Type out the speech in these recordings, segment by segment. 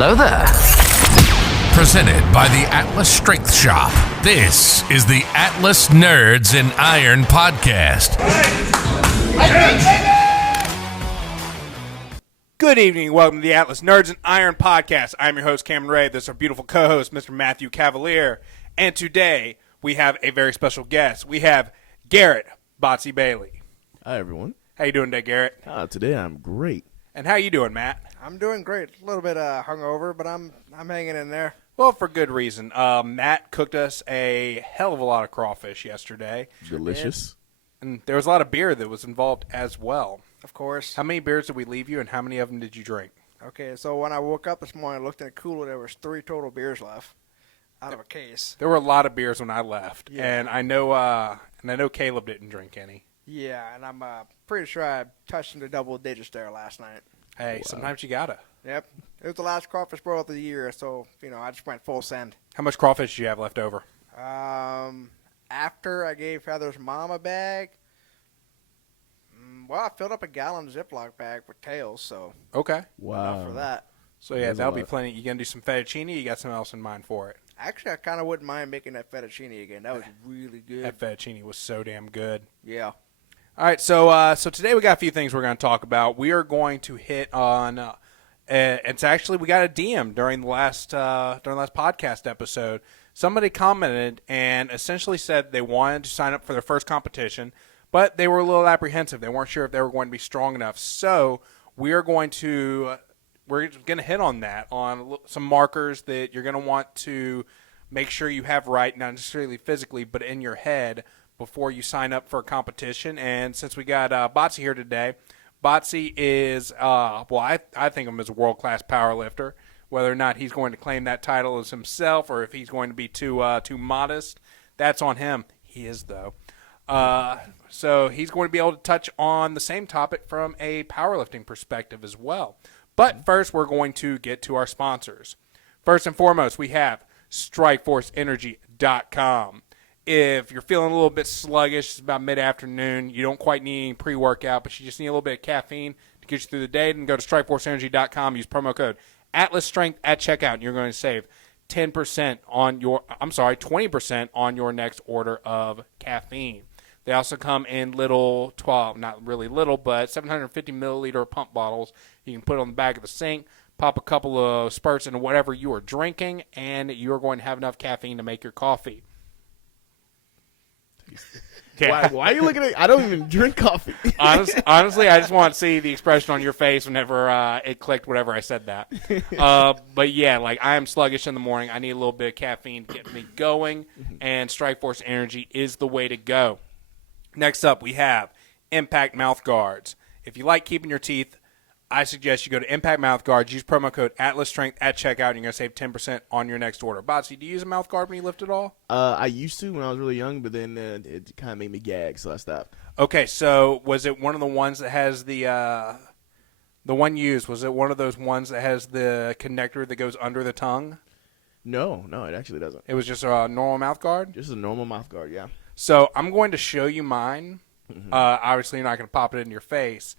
Hello there. Presented by the Atlas Strength Shop. This is the Atlas Nerds in Iron podcast. Good evening. Welcome to the Atlas Nerds in Iron podcast. I'm your host, Cameron Ray. This is our beautiful co-host, Mr. Mathew Cavalier. And today, we have a very special guest. We have Garrett Bottesy Bailey. Hi, everyone. How you doing today, Garrett? Today I'm great. And how you doing, Matt? I'm doing great. A little bit hungover, but I'm hanging in there. Well, for good reason. Matt cooked us a hell of a lot of crawfish yesterday. Delicious. And there was a lot of beer that was involved as well. Of course. How many beers did we leave you, and how many of them did you drink? Okay, so when I woke up this morning, I looked in the cooler, there was 3 total beers left out of a case. There were a lot of beers when I left, Yeah. and I know Caleb didn't drink any. Yeah, and I'm pretty sure I touched into double digits there last night. Hey, sometimes you gotta. Yep. It was the last crawfish boil of the year, so, I just went full send. How much crawfish do you have left over? After I gave Heather's mom a bag, I filled up a gallon Ziploc bag with tails, so Okay. Wow. enough for that. So, yeah, That's a that'll be lot. plenty. You gonna do some fettuccine? You got something else in mind for it? Actually, I kind of wouldn't mind making that fettuccine again. That was really good. That fettuccine was so damn good. Yeah. All right, so today we got a few things we're going to talk about. We are going to hit on it's actually we got a DM during the last podcast episode. Somebody commented and essentially said they wanted to sign up for their first competition, but they were a little apprehensive. They weren't sure if they were going to be strong enough. So we're going to hit on that, on some markers that you're going to want to make sure you have right, not necessarily physically, but in your head, before you sign up for a competition. And since we got Bottesy here today, Bottesy is, I think of him as a world-class powerlifter. Whether or not he's going to claim that title as himself or if he's going to be too modest, that's on him. He is, though. So he's going to be able to touch on the same topic from a powerlifting perspective as well. But first, we're going to get to our sponsors. First and foremost, we have StrikeForceEnergy.com. If you're feeling a little bit sluggish, it's about mid-afternoon, you don't quite need any pre-workout, but you just need a little bit of caffeine to get you through the day, then go to StrikeForceEnergy.com, use promo code ATLASSTRENGTH at checkout, and you're going to save 20% on your next order of caffeine. They also come in little, not really little, but 750 milliliter pump bottles. You can put it on the back of the sink, pop a couple of spurts into whatever you are drinking, and you're going to have enough caffeine to make your coffee. Yeah. Why are you looking at? I don't even drink coffee. Honestly, I just want to see the expression on your face whenever it clicked, whenever I said that. But yeah, like I am sluggish in the morning. I need a little bit of caffeine to get me going, and Strikeforce Energy is the way to go. Next up, we have Impact Mouth Guards. If you like keeping your teeth, I suggest you go to Impact Mouth Guards, use promo code ATLASSTRENGTH at checkout, and you're going to save 10% on your next order. Bottesy, do you use a mouth guard when you lift at all? I used to when I was really young, but then it kind of made me gag, so I stopped. Okay, so was it one of the ones that has the one used, was it one of those ones that has the connector that goes under the tongue? No, it actually doesn't. It was just a normal mouth guard? Just a normal mouth guard, yeah. So I'm going to show you mine. Obviously, you're not going to pop it in your face.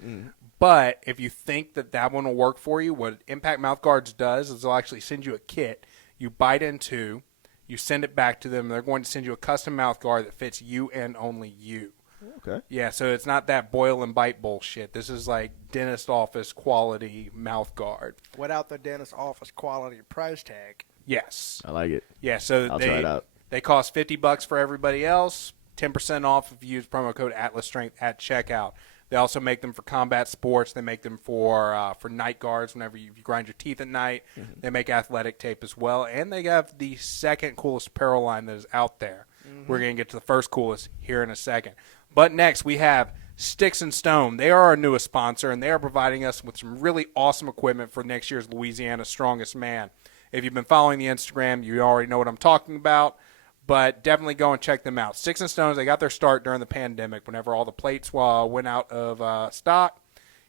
But if you think that one will work for you, what Impact Mouth Guards does is they'll actually send you a kit. You bite into, you send it back to them, and they're going to send you a custom mouth guard that fits you and only you. Okay. Yeah, so it's not that boil and bite bullshit. This is like dentist office quality mouth guard. Without the dentist office quality price tag. Yes. I like it. Yeah, so I'll try it out. They cost $50 for everybody else, 10% off if you use promo code ATLASSTRENGTH at checkout. They also make them for combat sports. They make them for night guards whenever you grind your teeth at night. They make athletic tape as well. And they have the second coolest apparel line that is out there. We're going to get to the first coolest here in a second. But next we have Sticks and Stone. They are our newest sponsor, and they are providing us with some really awesome equipment for next year's Louisiana Strongest Man. If you've been following the Instagram, you already know what I'm talking about. But definitely go and check them out. Sticks and Stones, they got their start during the pandemic whenever all the plates went out of stock.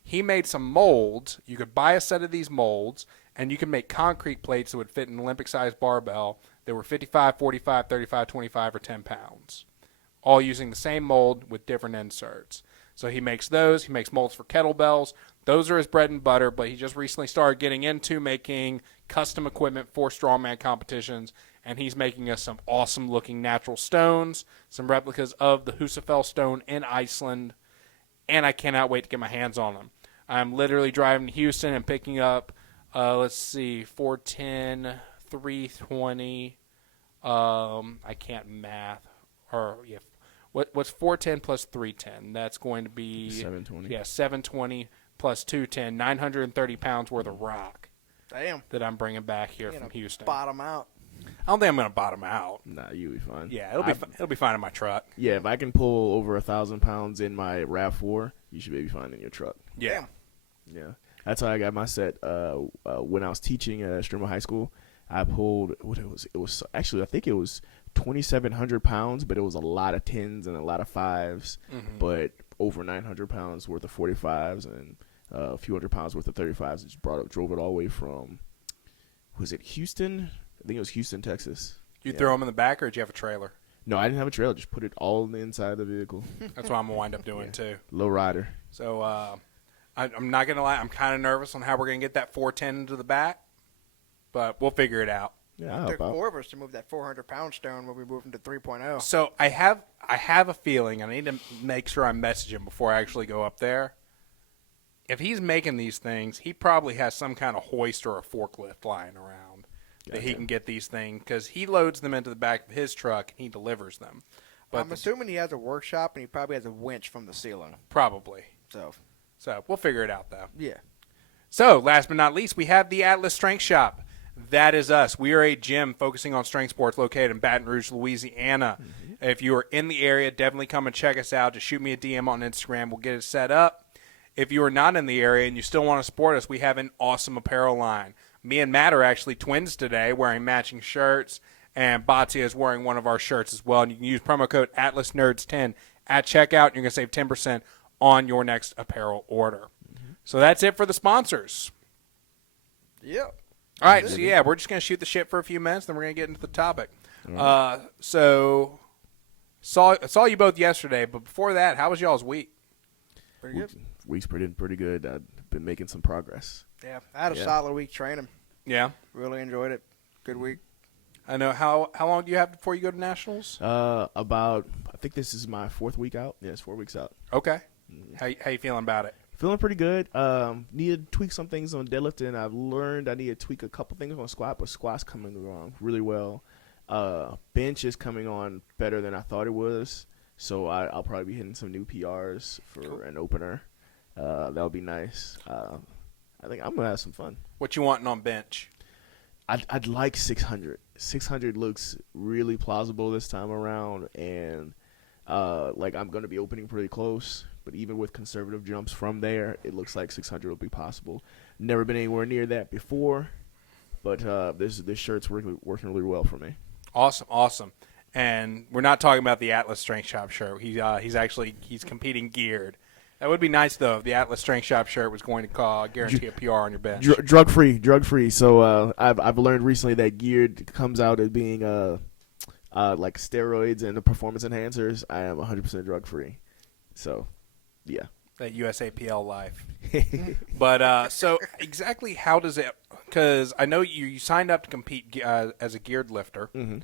He made some molds. You could buy a set of these molds, and you can make concrete plates that would fit an Olympic-sized barbell that were 55, 45, 35, 25, or 10 pounds, all using the same mold with different inserts. So he makes those. He makes molds for kettlebells. those are his bread and butter, but he just recently started getting into making custom equipment for strongman competitions, and he's making us some awesome-looking natural stones, some replicas of the Husafell stone in Iceland, and I cannot wait to get my hands on them. I'm literally driving to Houston and picking up, 410, 320, I can't math, what's 410 plus 310? That's going to be 720. Yeah, 720 plus 210, 930 pounds worth of rock. Damn. That I'm bringing back here from Houston. Bottom out. I don't think I'm going to bottom out. Nah, you'll be fine. Yeah, it'll be fine in my truck. Yeah, if I can pull over 1,000 pounds in my RAV4, you should be fine in your truck. Yeah. Yeah. That's how I got my set. When I was teaching at Strongman High School, I pulled it was actually, I think it was 2,700 pounds, but it was a lot of 10s and a lot of 5s, but over 900 pounds worth of 45s and a few hundred pounds worth of 35s. Just drove it all the way from, was it Houston? I think it was Houston, Texas. You throw them in the back, or did you have a trailer? No, I didn't have a trailer. Just put it all in the inside of the vehicle. That's what I'm going to wind up doing, too. Low rider. So I'm not going to lie. I'm kind of nervous on how we're going to get that 410 into the back, but we'll figure it out. Yeah, It took 4 of us to move that 400-pound stone when we moved him to 3.0. So I have a feeling. I need to make sure I message him before I actually go up there. If he's making these things, he probably has some kind of hoist or a forklift lying around that he can get these things, because he loads them into the back of his truck and he delivers them. But I'm assuming he has a workshop and he probably has a winch from the ceiling. Probably. So we'll figure it out, though. yeah. So last but not least, we have the Atlas Strength Shop. That is us. We are a gym focusing on strength sports located in Baton Rouge, Louisiana. If you are in the area, definitely come and check us out. Just shoot me a DM on Instagram. We'll get it set up. If you are not in the area and you still want to support us, we have an awesome apparel line. Me and Matt are actually twins today, wearing matching shirts, and Bottesy is wearing one of our shirts as well. And you can use promo code AtlasNerds10 at checkout, and you're going to save 10% on your next apparel order. So that's it for the sponsors. Yep. All right, so yeah, we're just going to shoot the shit for a few minutes, then we're going to get into the topic. So saw you both yesterday, but before that, how was y'all's week? Pretty good. Week's pretty good. I've been making some progress. Yeah. I had a solid week training. Yeah. Really enjoyed it. Good week. I know. How long do you have before you go to nationals? I think this is my 4th week out. Yeah, it's 4 weeks out. Okay. How you feeling about it? Feeling pretty good. Need to tweak some things on deadlifting. I've learned I need to tweak a couple things on squat, but squat's coming along really well. Bench is coming on better than I thought it was. So I'll probably be hitting some new PRs for an opener. That'll be nice. I think I'm going to have some fun. What you wanting on bench? I'd like 600. 600 looks really plausible this time around, and I'm going to be opening pretty close. But even with conservative jumps from there, it looks like 600 will be possible. Never been anywhere near that before, but this shirt's working really well for me. Awesome. And we're not talking about the Atlas Strength Shop shirt. He's competing geared. That would be nice, though, if the Atlas Strength Shop shirt was going to guarantee a PR on your bench. Drug free. So I've learned recently that geared comes out as being like steroids and the performance enhancers. I am 100% drug free. So, yeah. That USAPL life. But so exactly how does it? Because I know you signed up to compete as a geared lifter. Mm-hmm.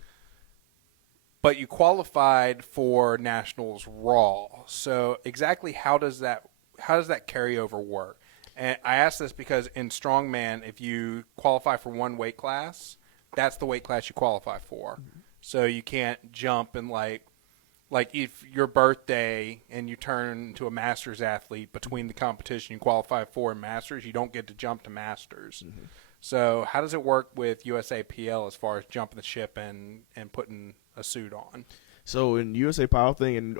But you qualified for nationals raw. So exactly how does that carryover work? And I ask this because in strongman, if you qualify for one weight class, that's the weight class you qualify for. Mm-hmm. So you can't jump and like if your birthday and you turn into a masters athlete between the competition you qualify for in masters, you don't get to jump to masters. Mm-hmm. So how does it work with USAPL as far as jumping the ship and putting a suit on? So in USA Powerlifting and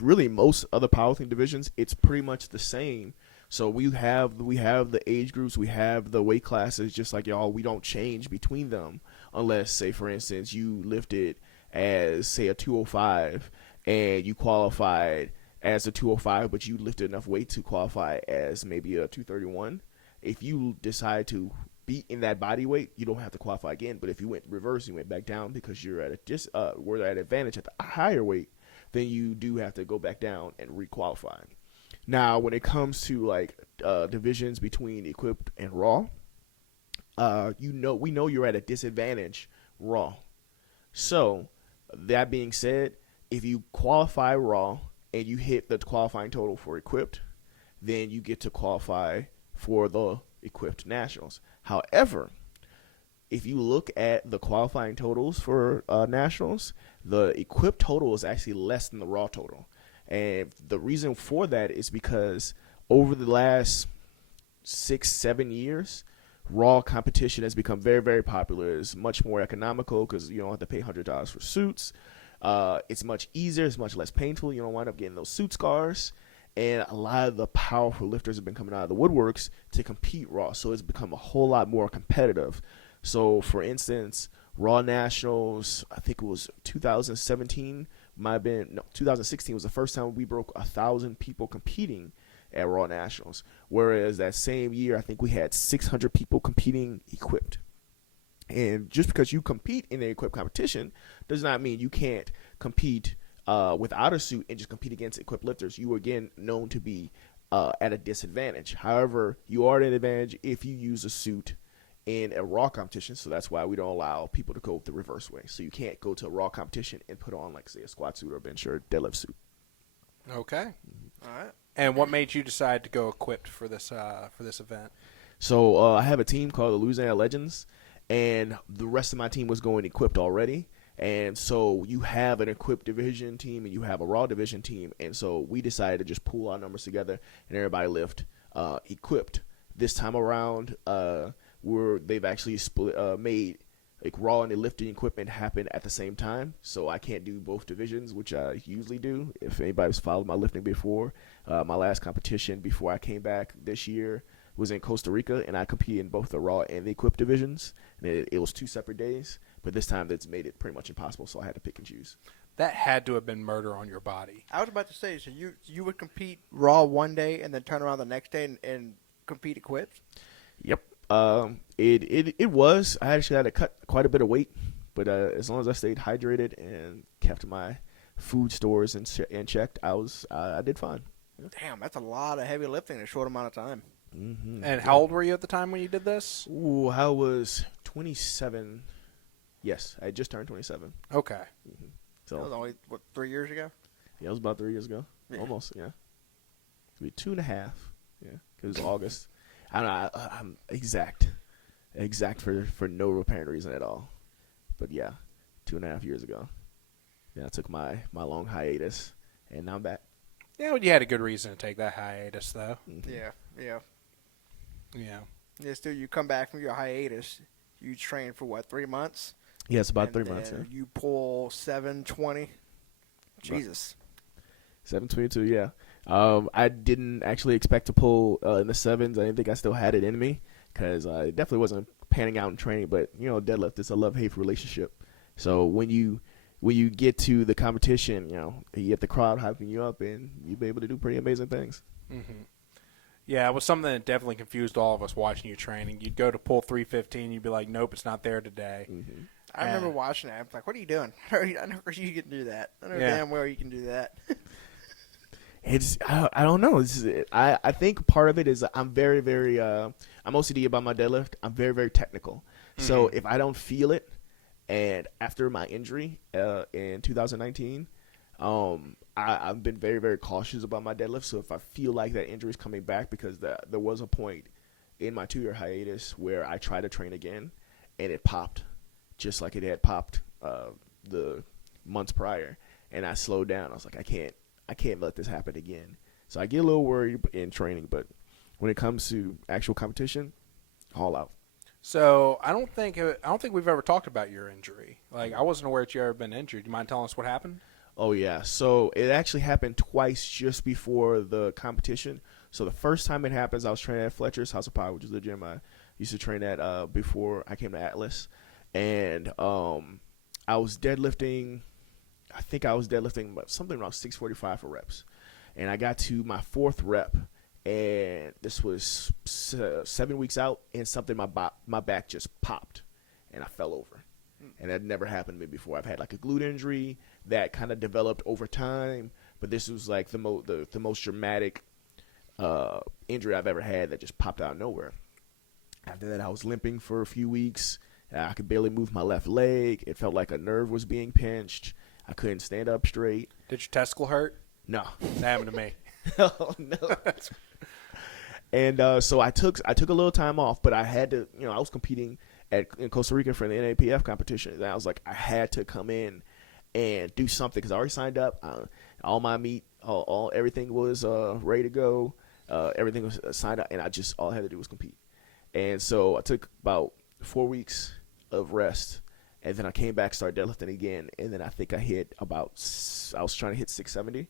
really most other powerlifting divisions, it's pretty much the same. So we have the age groups, we have the weight classes, just like y'all. We don't change between them unless, say, for instance, you lifted as, say, a 205 and you qualified as a 205, but you lifted enough weight to qualify as maybe a 231. If you decide to be in that body weight, you don't have to qualify again. But if you went reverse, you went back down because you're at were at advantage at the higher weight, then you do have to go back down and requalify. Now, when it comes to like divisions between equipped and raw, we know you're at a disadvantage raw. So that being said, if you qualify raw and you hit the qualifying total for equipped, then you get to qualify for the equipped nationals. However, if you look at the qualifying totals for nationals, the equipped total is actually less than the raw total. And the reason for that is because over the last 6-7 years, raw competition has become very, very popular. It's much more economical because you don't have to pay $100 for suits. It's much easier. It's much less painful. You don't wind up getting those suit scars. And a lot of the powerful lifters have been coming out of the woodworks to compete raw. So it's become a whole lot more competitive. So, for instance, Raw Nationals, I think it was 2017, 2016 was the first time we broke 1,000 people competing at Raw Nationals. Whereas that same year, I think we had 600 people competing equipped. And just because you compete in an equipped competition does not mean you can't compete without a suit and just compete against equipped lifters. You are, again, known to be at a disadvantage. However, you are at an advantage if you use a suit in a raw competition, so that's why we don't allow people to go the reverse way. So you can't go to a raw competition and put on, like, say, a squat suit or a bench or a deadlift suit. Okay. Mm-hmm. All right. And what made you decide to go equipped for this event? So I have a team called the Louisiana Legends, and the rest of my team was going equipped already. And so you have an equipped division team and you have a raw division team. And so we decided to just pool our numbers together and everybody lift equipped. This time around, they've actually made like raw and the lifting equipment happen at the same time. So I can't do both divisions, which I usually do. If anybody's followed my lifting before, my last competition before I came back this year was in Costa Rica, and I competed in both the raw and the equipped divisions. And it was 2 separate days, but this time that's made it pretty much impossible, so I had to pick and choose. That had to have been murder on your body. I was about to say, so you would compete raw one day and then turn around the next day and compete equipped? Yep. It was. I actually had to cut quite a bit of weight, but as long as I stayed hydrated and kept my food stores in checked, I did fine. Damn, that's a lot of heavy lifting in a short amount of time. Mm-hmm. And how old were you at the time when you did this? Ooh, I was 27. Yes, I had just turned 27. Okay. Mm-hmm. So That was only, 3 years ago? yeah, it was about 3 years ago. Yeah. Almost, yeah. Maybe 2.5. Yeah, it was August. I don't know. I'm exact for no apparent reason at all. But yeah, 2.5 years ago. Yeah, I took my long hiatus, and now I'm back. Yeah, well, you had a good reason to take that hiatus, though. Mm-hmm. Yeah. Yeah. Still, you come back from your hiatus, you train for 3 months? Yeah, it's about And 3 months. then Yeah. you pull 720. Jesus. 722, yeah. I didn't actually expect to pull in the sevens. I didn't think I still had it in me because it definitely wasn't panning out in training. But, deadlift is a love-hate relationship. So when you get to the competition, you get the crowd hyping you up, and you'll be able to do pretty amazing things. Mm-hmm. Yeah, it was something that definitely confused all of us watching you training. You'd go to pull 315, you'd be like, nope, it's not there today. Mm-hmm. I remember watching that. I'm like, what are you doing? I know you can do that. I know damn well you can do that. I don't know. I think part of it is I'm very, very I'm OCD about my deadlift. I'm very, very technical. Mm-hmm. So if I don't feel it, and after my injury in 2019, I've been very, very cautious about my deadlift. So if I feel like that injury is coming back, because there was a point in my 2-year hiatus where I tried to train again, and it popped, just like it had popped the months prior, and I slowed down. I was like, I can't let this happen again. So I get a little worried in training, but when it comes to actual competition, all out. So I don't think we've ever talked about your injury. Like, I wasn't aware that you ever been injured. Do you mind telling us what happened? Oh yeah. So it actually happened twice just before the competition. So the first time it happens, I was training at Fletcher's House of Power, which is the gym I used to train at before I came to Atlas, and I was deadlifting. I think I was deadlifting something around 645 for reps. And I got to my 4th rep, and this was 7 weeks out, and something my back just popped, and I fell over. And that never happened to me before. I've had like a glute injury that kind of developed over time, but this was like the most dramatic injury I've ever had that just popped out of nowhere. After that, I was limping for a few weeks. I could barely move my left leg. It felt like a nerve was being pinched. I couldn't stand up straight. Did your testicle hurt? No. That happened to me. Oh, no. And so I took a little time off, but I had to, I was competing in Costa Rica for the NAPF competition. And I was like, I had to come in and do something because I already signed up. All my meat, everything was ready to go. Everything was signed up, and all I had to do was compete. And so I took about 4 weeks of rest, and then I came back, started deadlifting again, and then I think I was trying to hit 670,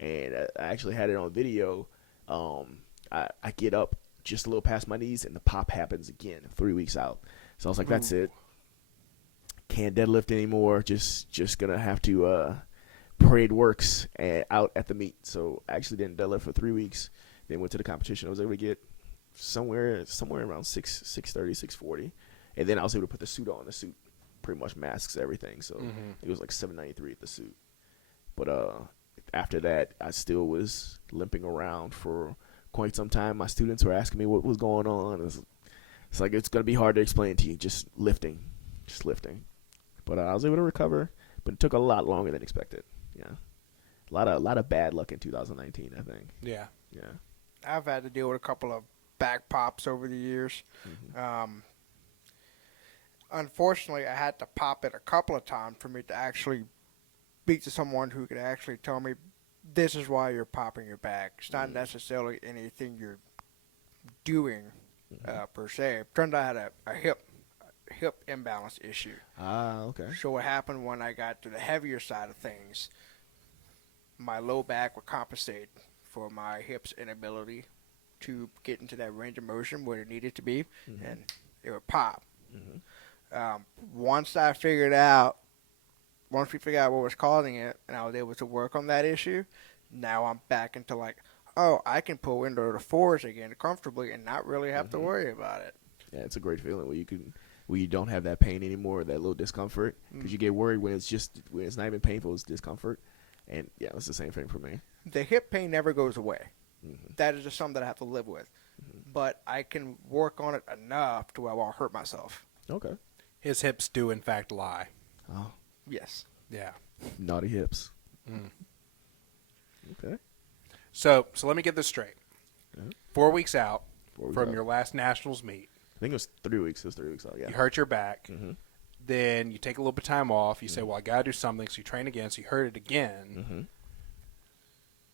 and I actually had it on video. I get up just a little past my knees, and the pop happens again 3 weeks out. So I was like, that's it. Can't deadlift anymore. Just gonna have to pray it works out at the meet. So I actually didn't deadlift for 3 weeks. Then went to the competition. I was able to get somewhere around 630, 640, and then I was able to put the suit on. The suit pretty much masks everything. So it was like 793 at the suit. But after that, I still was limping around for quite some time. My students were asking me what was going on. It's like it's gonna be hard to explain to you. Just lifting. But I was able to recover, but it took a lot longer than expected. Yeah, a lot of bad luck in 2019. I think. Yeah. I've had to deal with a couple of back pops over the years. Unfortunately, I had to pop it a couple of times for me to actually speak to someone who could actually tell me, this is why you're popping your back. It's not necessarily anything you're doing per se. Turned out I had a hip imbalance issue. Okay. So what happened when I got to the heavier side of things, my low back would compensate for my hips' inability to get into that range of motion where it needed to be, and it would pop. Once we figured out what was causing it, and I was able to work on that issue, now I'm back into like, I can pull into the fours again comfortably and not really have to worry about it. Yeah, it's a great feeling where you don't have that pain anymore, that little discomfort, because you get worried when it's not even painful, it's discomfort. And yeah, it's the same thing for me. The hip pain never goes away. That is just something that I have to live with. But I can work on it enough to where I won't hurt myself. Okay. His hips do, in fact, lie. Oh. Yes. Yeah. Naughty hips. Okay. So let me get this straight. 4 weeks out from out. your last nationals meet. I think it was 3 weeks. It was 3 weeks out, yeah. You hurt your back. Then you take a little bit of time off. You say, well, I got to do something. So you train again. So you hurt it again.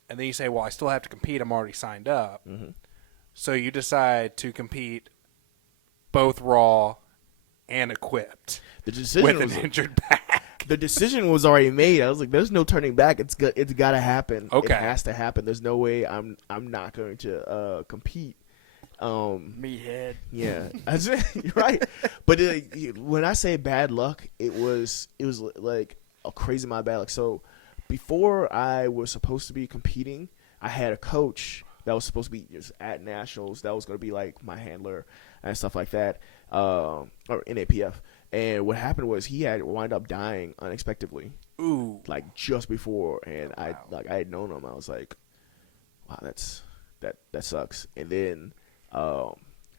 And then you say, well, I still have to compete. I'm already signed up. So you decide to compete both raw and equipped The decision with was an injured back. The decision was already made. I was like, there's no turning back. It's got to happen. Okay. It has to happen. There's no way I'm not going to compete. Meathead. Yeah, you're right. But when I say bad luck, it was like a crazy amount of bad luck. So before I was supposed to be competing, I had a coach that was supposed to be just at nationals. That was going to be like my handler and stuff like that, or NAPF. And what happened was he had wound up dying unexpectedly. Ooh. Like just before, and I had known him. I was like, wow, that sucks. And then.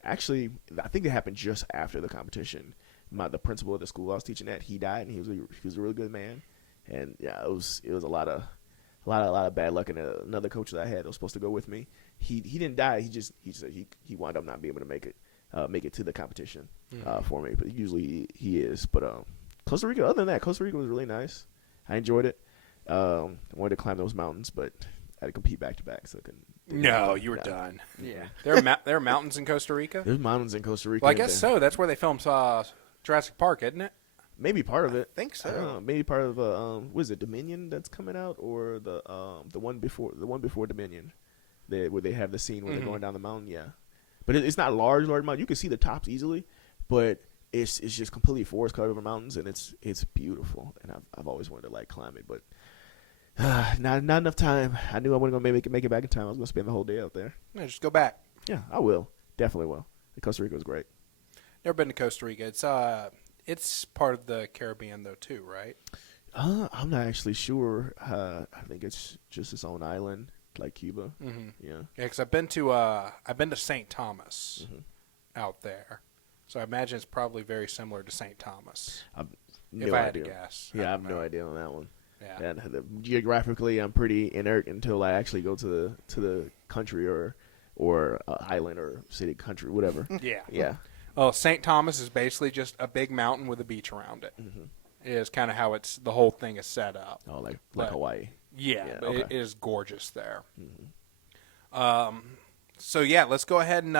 Actually, I think it happened just after the competition. The principal of the school I was teaching at, he died, and he was a really good man. And yeah, it was a lot of bad luck. And another coach that I had that was supposed to go with me, he didn't die. He wound up not being able to make it to the competition for me. But usually he is. But Costa Rica, other than that, Costa Rica was really nice. I enjoyed it. I wanted to climb those mountains, but I had to compete back to back, so I couldn't. No, you were done. Yeah. There are mountains in Costa Rica? There's mountains in Costa Rica. Well, I guess so. That's where they filmed Jurassic Park, isn't it? Maybe part of it. I think so. I don't know. Maybe part of what is it, Dominion that's coming out, or the one before Dominion, where they have the scene where they're going down the mountain. Yeah, but it's not large mountain. You can see the tops easily, but it's just completely forest covered over mountains, and it's beautiful. And I've always wanted to climb it, but. Not enough time. I knew I wasn't gonna make it back in time. I was gonna spend the whole day out there. No, just go back. Yeah, I will. Definitely will. Costa Rica was great. Never been to Costa Rica. It's part of the Caribbean though too, right? I'm not actually sure. I think it's just its own island. like Cuba. Mm-hmm. Yeah. Yeah, because I've been to St. Thomas out there, so I imagine it's probably very similar to St. Thomas. No if I had idea. to guess. Yeah, I have no idea on that one. Yeah. And geographically, I'm pretty inert until I actually go to the country or island or city, country, whatever. Yeah. Yeah. Oh, St. Thomas is basically just a big mountain with a beach around it. Mm-hmm. Is kind of how the whole thing is set up. Oh, like But- Hawaii. Yeah, Yeah, but okay. it is gorgeous there. Mm-hmm. So yeah, let's go ahead and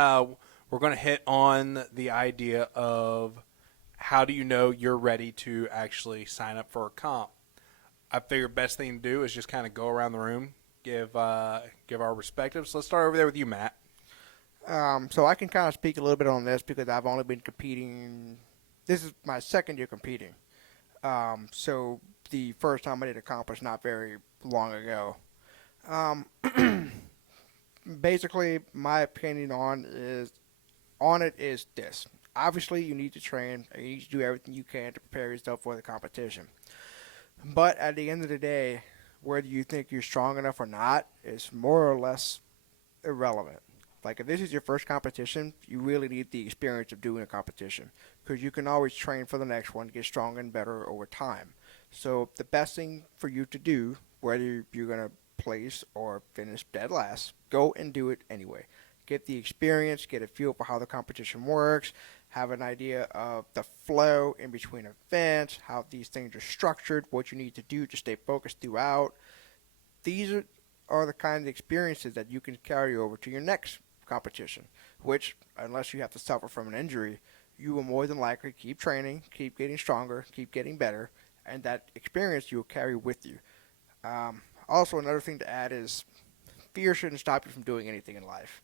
we're going to hit on the idea of how do you know you're ready to actually sign up for a comp. I figure best thing to do is just kind of go around the room, give our respectives. Let's start over there with you, Matt. So I can kind of speak a little bit on this because I've only been competing. This is my second year competing. So the first time I did a comp was not very long ago. Basically, my opinion on it is this. Obviously, you need to train and you need to do everything you can to prepare yourself for the competition. But at the end of the day, whether you think you're strong enough or not is more or less irrelevant. Like, if this is your first competition, you really need the experience of doing a competition because you can always train for the next one, get stronger and better over time. So the best thing for you to do, whether you're going to place or finish dead last, go and do it anyway. Get the experience, get a feel for how the competition works, have an idea of the flow in between events, how these things are structured, what you need to do to stay focused throughout. These are the kind of experiences that you can carry over to your next competition, which, unless you have to suffer from an injury, you will more than likely keep training, keep getting stronger, keep getting better, and that experience you will carry with you. Also, another thing to add is fear shouldn't stop you from doing anything in life.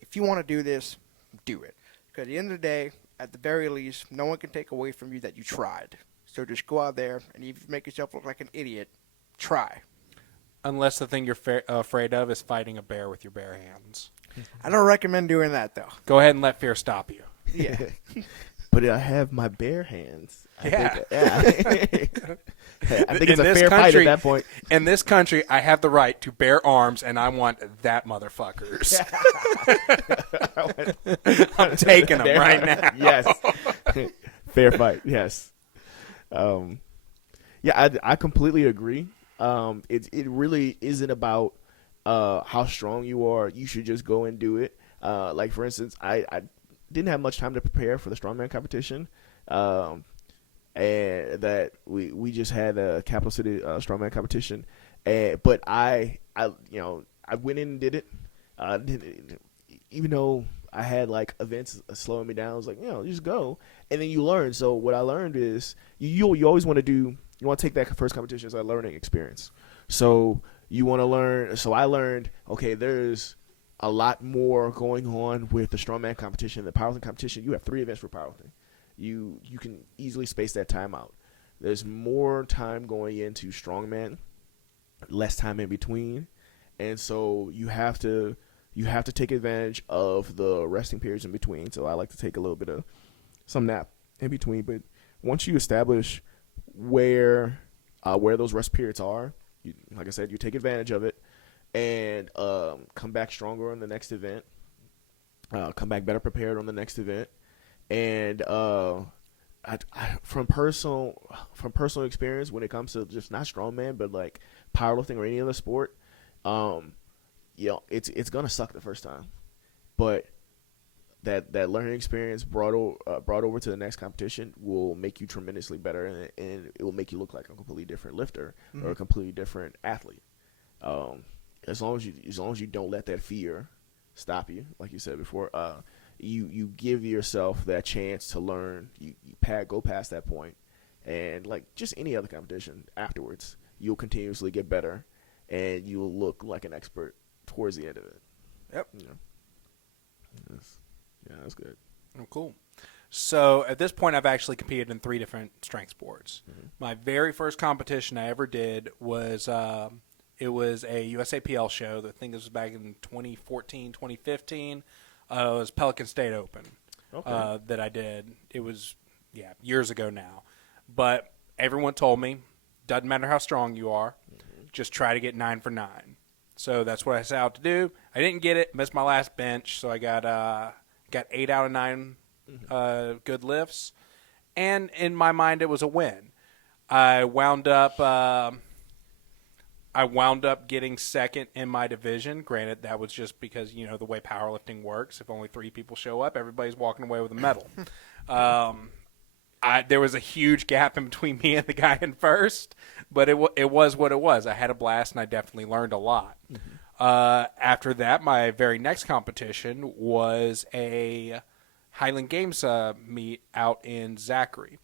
If you want to do this, do it. Because at the end of the day, at the very least, no one can take away from you that you tried. So just go out there, and if you make yourself look like an idiot, try. Unless the thing you're afraid of is fighting a bear with your bare hands. I don't recommend doing that, though. Go ahead and let fear stop you. Yeah. But I have my bare hands. I think In it's a this fair fight country- at that point. In this country, I have the right to bear arms, and I want that motherfuckers. I'm taking them right now. Yes. Fair fight. Yes. Yeah, I completely agree. It really isn't about how strong you are. You should just go and do it. Like, for instance, I didn't have much time to prepare for the Strongman competition. And that we just had a Capital City Strongman competition. But I went in and did it. Even though I had like events slowing me down, I was like, just go. And then you learn. So what I learned is you always want to take that first competition as a learning experience. So you want to learn. So I learned, okay, there's a lot more going on with the Strongman competition. The powerlifting competition, you have 3 events for powerlifting. You can easily space that time out. There's more time going into Strongman, less time in between, and so you have to take advantage of the resting periods in between. So I like to take a little bit of some nap in between. But once you establish where those rest periods are, like I said, you take advantage of it and come back stronger on the next event. Come back better prepared on the next event. And from personal experience, when it comes to just not strongman, but like powerlifting or any other sport, it's gonna suck the first time, but that learning experience brought over to the next competition will make you tremendously better, and it will make you look like a completely different lifter or a completely different athlete. As long as you don't let that fear stop you, like you said before. You give yourself that chance to learn. You go past that point, and like just any other competition afterwards, you'll continuously get better, and you'll look like an expert towards the end of it. Yep. That's good. Oh, cool. So at this point, I've actually competed in 3 different strength sports. Mm-hmm. My very first competition I ever did was it was a USAPL show. I think this was back in 2014, 2015. It was Pelican State Open that I did. It was, years ago now. But everyone told me, doesn't matter how strong you are, just try to get 9 for 9. So that's what I set out to do. I didn't get it. Missed my last bench, so I got 8 out of 9 good lifts. And in my mind, it was a win. I wound up getting second in my division. Granted, that was just because, the way powerlifting works. If only 3 people show up, everybody's walking away with a medal. There was a huge gap in between me and the guy in first, but it was what it was. I had a blast, and I definitely learned a lot. After that, my very next competition was a Highland Games meet out in Zachary.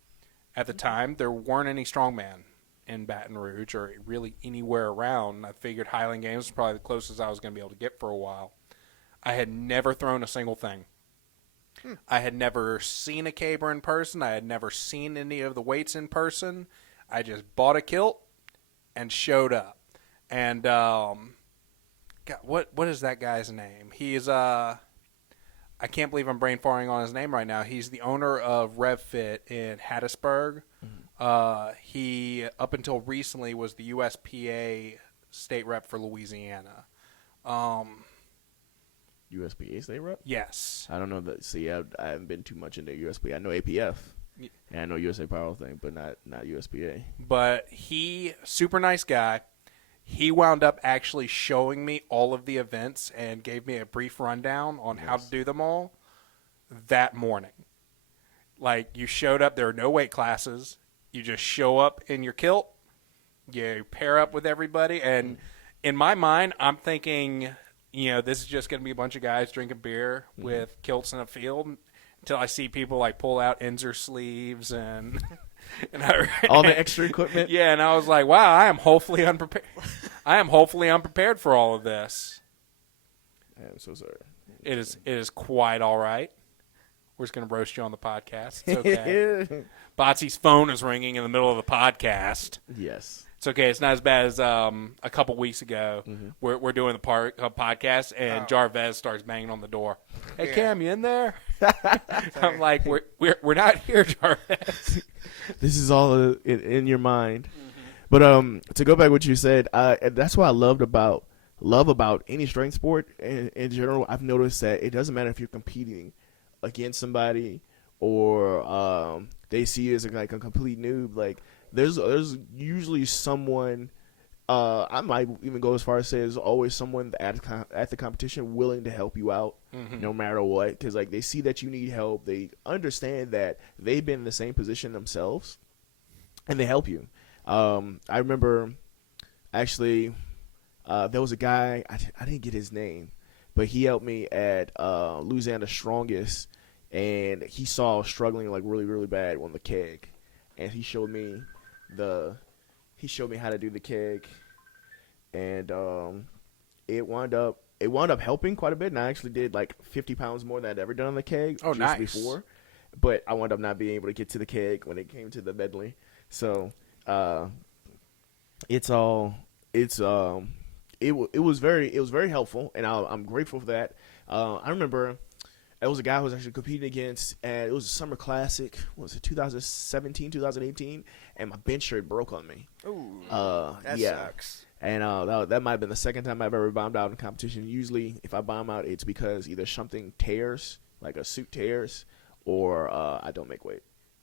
At the time, there weren't any Strongman in Baton Rouge or really anywhere around. I figured Highland Games was probably the closest I was going to be able to get for a while. I had never thrown a single thing. I had never seen a caber in person. I had never seen any of the weights in person. I just bought a kilt and showed up. And God, what is that guy's name? He's I can't believe I'm brain farting on his name right now. He's the owner of RevFit in Hattiesburg. He, up until recently, was the USPA state rep for Louisiana. USPA state rep? Yes. I don't know that. See, I haven't been too much into USPA. I know APF, and I know USA Powerlifting, but not USPA. But super nice guy. He wound up actually showing me all of the events and gave me a brief rundown on how to do them all that morning. Like, you showed up, there are no weight classes. You just show up in your kilt. You pair up with everybody. And in my mind, I'm thinking, this is just going to be a bunch of guys drinking beer with kilts in a field until I see people, like, pull out Inzer sleeves and all the extra equipment. Yeah, and I was like, wow, I am hopefully unprepared. I am hopefully unprepared for all of this. I am so sorry. It is quite all right. We're just going to roast you on the podcast. It's okay. Botsy's phone is ringing in the middle of the podcast. Yes. It's okay. It's not as bad as a couple weeks ago. We're doing the podcast, and Jarvez starts banging on the door. Hey, Cam, you in there? I'm like, we're not here, Jarvez. This is all in your mind. But to go back to what you said, that's what I love about any strength sport in general. I've noticed that it doesn't matter if you're competing against somebody or they see you as like a complete noob. Like there's usually someone. I might even go as far as say there's always someone at the competition willing to help you out, no matter what. Because like they see that you need help, they understand that they've been in the same position themselves, and they help you. I remember actually there was a guy I didn't get his name, but he helped me at Louisiana Strongest, and he saw I was struggling like really really bad on the keg, and he showed me how to do the keg, and it wound up helping quite a bit. And I actually did like 50 pounds more than I'd ever done on the keg before. But I wound up not being able to get to the keg when it came to the medley. So it was very helpful, and I'm grateful for that. I remember there was a guy who was actually competing against, and it was a summer classic. What was it, 2017, 2018? And my bench shirt broke on me. Ooh, that sucks. And that might have been the second time I've ever bombed out in competition. Usually, if I bomb out, it's because either something tears, like a suit tears, or I don't make weight.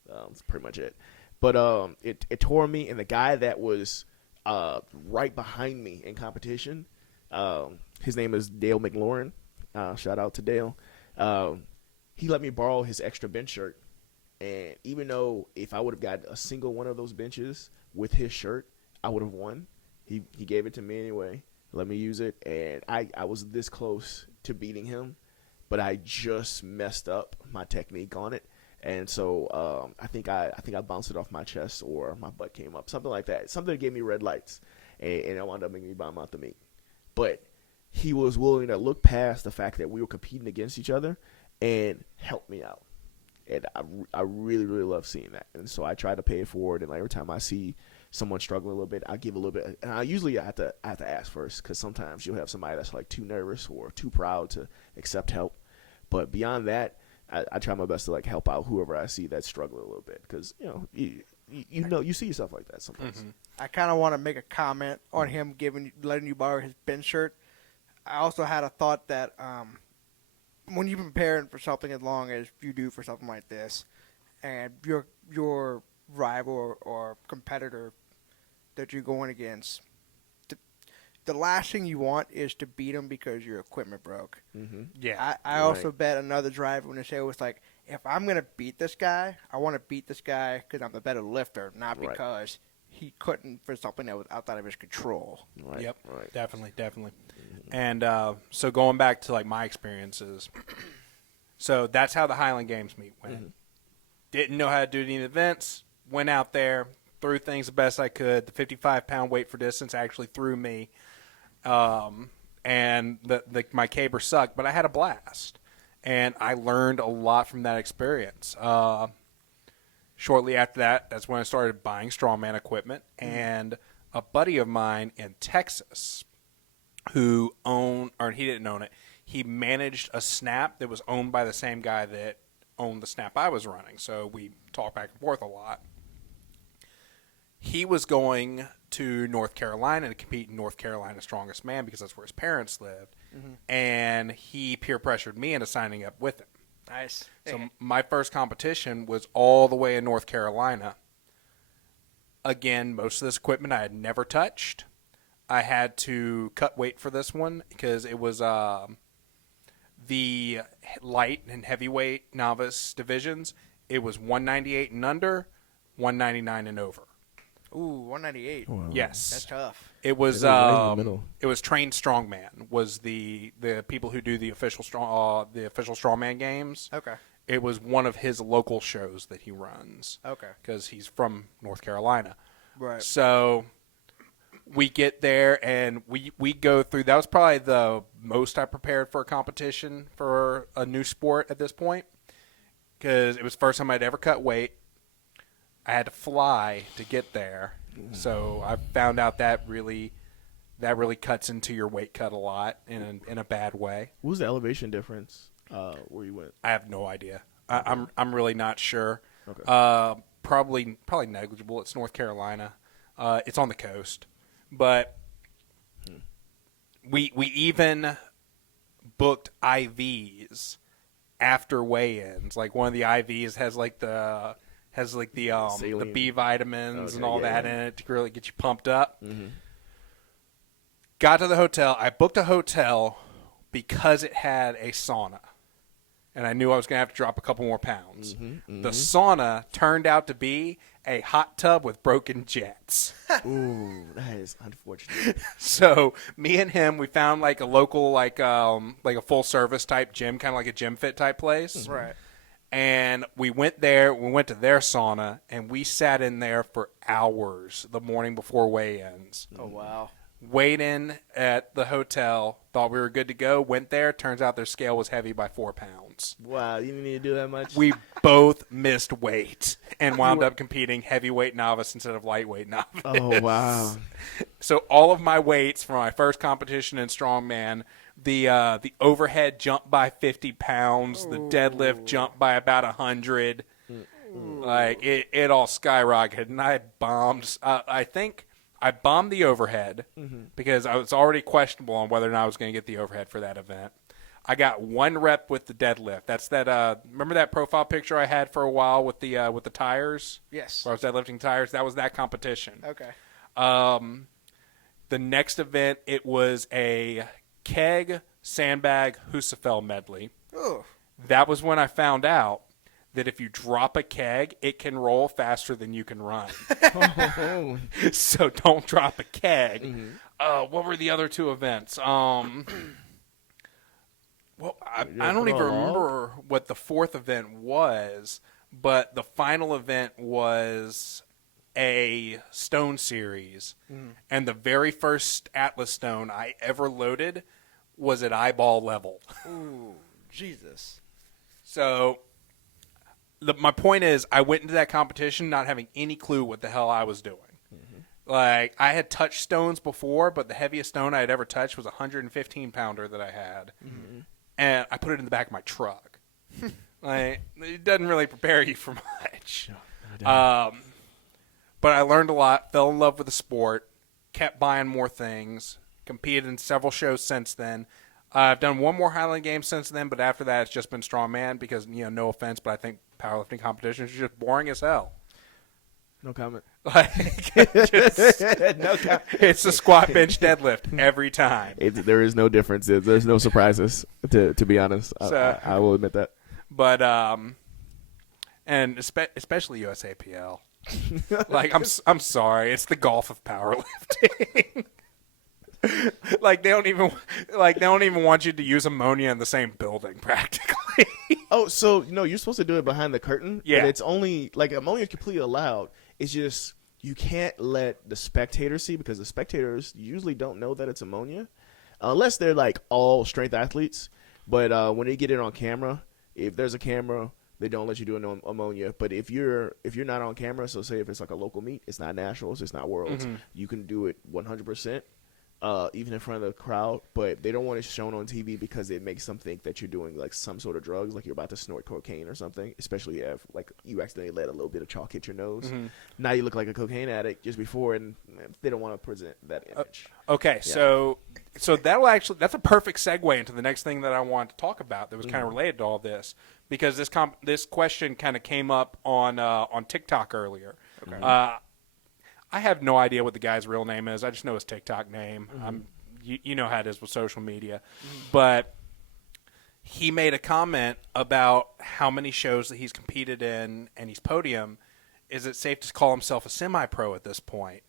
That's pretty much it. But it tore me, and the guy that was right behind me in competition, his name is Dale McLaurin. Shout out to Dale. He let me borrow his extra bench shirt, and even though if I would have got a single one of those benches with his shirt, I would have won. He gave it to me anyway, let me use it, and I was this close to beating him, but I just messed up my technique on it, and so I think I bounced it off my chest or my butt came up, something like that, something that gave me red lights, and it wound up making me bomb out the meet. But he was willing to look past the fact that we were competing against each other and help me out. And I really, really love seeing that. And so I try to pay it forward. And like every time I see someone struggling a little bit, I give a little bit. And I have to ask first, because sometimes you'll have somebody that's like too nervous or too proud to accept help. But beyond that, I try my best to like help out whoever I see that's struggling a little bit, because you see yourself like that sometimes. I kind of want to make a comment on him letting you borrow his bench shirt. I also had a thought that when you're preparing for something as long as you do for something like this, and your rival or competitor that you're going against, the last thing you want is to beat them because your equipment broke. Mm-hmm. Yeah. I also bet another driver when they say it was like, if I'm going to beat this guy, I want to beat this guy because I'm the better lifter, not because he couldn't for something that was outside of his control. Right. Yep. Right. Definitely. And so going back to like my experiences, so that's how the Highland Games meet went. Mm-hmm. Didn't know how to do any events. Went out there, threw things the best I could. The 55-pound weight for distance actually threw me, and my caber sucked, but I had a blast, and I learned a lot from that experience. Shortly after that, that's when I started buying strongman equipment, and a buddy of mine in Texas who he didn't own it. He managed a snap that was owned by the same guy that owned the snap I was running, so we talked back and forth a lot. He was going to North Carolina to compete in North Carolina Strongest Man because that's where his parents lived, and he peer pressured me into signing up with him. Nice. So my first competition was all the way in North Carolina. Again, most of this equipment I had never touched. I had to cut weight for this one because it was the light and heavyweight novice divisions. It was 198 and under, 199 and over. Ooh, 198. Wow. Yes. That's tough. It was right in the middle. it was Trained Strongman was the people who do the official Strongman games. Okay. It was one of his local shows that he runs. Okay. Because he's from North Carolina. Right. So we get there and we go through. That was probably the most I prepared for a competition for a new sport at this point, because it was the first time I'd ever cut weight. I had to fly to get there, so I found out that really cuts into your weight cut a lot in a bad way. What was the elevation difference where you went? I have no idea. I'm really not sure. Okay. Probably negligible. It's North Carolina. It's on the coast, but we even booked IVs after weigh-ins. Like one of the IVs has the Saline. B vitamins and Okay, all yeah. that in it to really get you pumped up. Mm-hmm. Got to the hotel. I booked a hotel because it had a sauna, and I knew I was going to have to drop a couple more pounds. The sauna turned out to be a hot tub with broken jets. Ooh, that is unfortunate. So me and him, we found like a local like a full service type gym, kind of like a gym fit type place. Right. And we went there. We went to their sauna, and we sat in there for hours the morning before weigh-ins. Oh, wow. Weighed in at the hotel, thought we were good to go, went there. Turns out their scale was heavy by 4 pounds. Wow, you didn't need to do that much? We both missed weight and wound up competing heavyweight novice instead of lightweight novice. Oh, wow. So all of my weights from my first competition in strongman, the overhead jumped by 50 pounds, the deadlift jumped by about 100. Like it all skyrocketed, and I bombed. I think I bombed the overhead because I was already questionable on whether or not I was going to get the overhead for that event. I got 1 rep with the deadlift. That's that. Remember that profile picture I had for a while with the tires? Yes. Where I was deadlifting tires. That was that competition. Okay. The next event, it was a keg, sandbag, Husafel medley. Ooh. That was when I found out that if you drop a keg, it can roll faster than you can run. Oh. So don't drop a keg. What were the other 2 events? Well, I don't even remember what the 4th event was, but the final event was a stone series, and the very first Atlas stone I ever loaded was at eyeball level. Ooh, Jesus. So my point is, I went into that competition not having any clue what the hell I was doing. Like, I had touched stones before, but the heaviest stone I had ever touched was a 115-pounder that I had, and I put it in the back of my truck. Like, it doesn't really prepare you for much. But I learned a lot, fell in love with the sport, kept buying more things, competed in several shows since then. I've done one more Highland game since then, but after that, it's just been Strongman because, no offense, but I think powerlifting competitions are just boring as hell. No comment. It's the squat, bench, deadlift every time. There is no difference. There's no surprises, to be honest. I will admit that. But, and especially USAPL. I'm sorry. It's the golf of powerlifting. They don't even want you to use ammonia in the same building practically. Oh, so you're supposed to do it behind the curtain. Yeah, but it's only ammonia is completely allowed. It's just you can't let the spectators see because the spectators usually don't know that it's ammonia, unless they're all strength athletes. But when they get it on camera, if there's a camera, they don't let you do it on ammonia. But if you're not on camera, so say if it's a local meet, it's not nationals, it's not worlds, you can do it 100%. Even in front of the crowd, but they don't want it shown on TV because it makes them think that you're doing some sort of drugs, like you're about to snort cocaine or something, especially if you accidentally let a little bit of chalk hit your nose. Now you look like a cocaine addict just before, and they don't want to present that image. Okay, yeah. So that's a perfect segue into the next thing that I wanted to talk about that was kind of related to all this, because this question kind of came up on TikTok earlier. Okay. I have no idea what the guy's real name is. I just know his TikTok name. You know how it is with social media. But he made a comment about how many shows that he's competed in and he's podium. Is it safe to call himself a semi-pro at this point?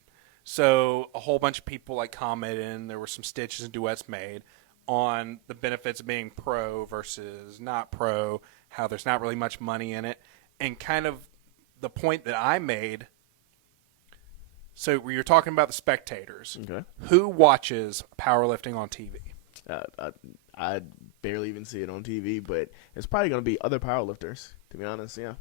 So a whole bunch of people commented, and there were some stitches and duets made on the benefits of being pro versus not pro, how there's not really much money in it, and kind of the point that I made. So you're talking about the spectators. Okay. Who watches powerlifting on TV? I barely even see it on TV, but it's probably going to be other powerlifters, to be honest, yeah.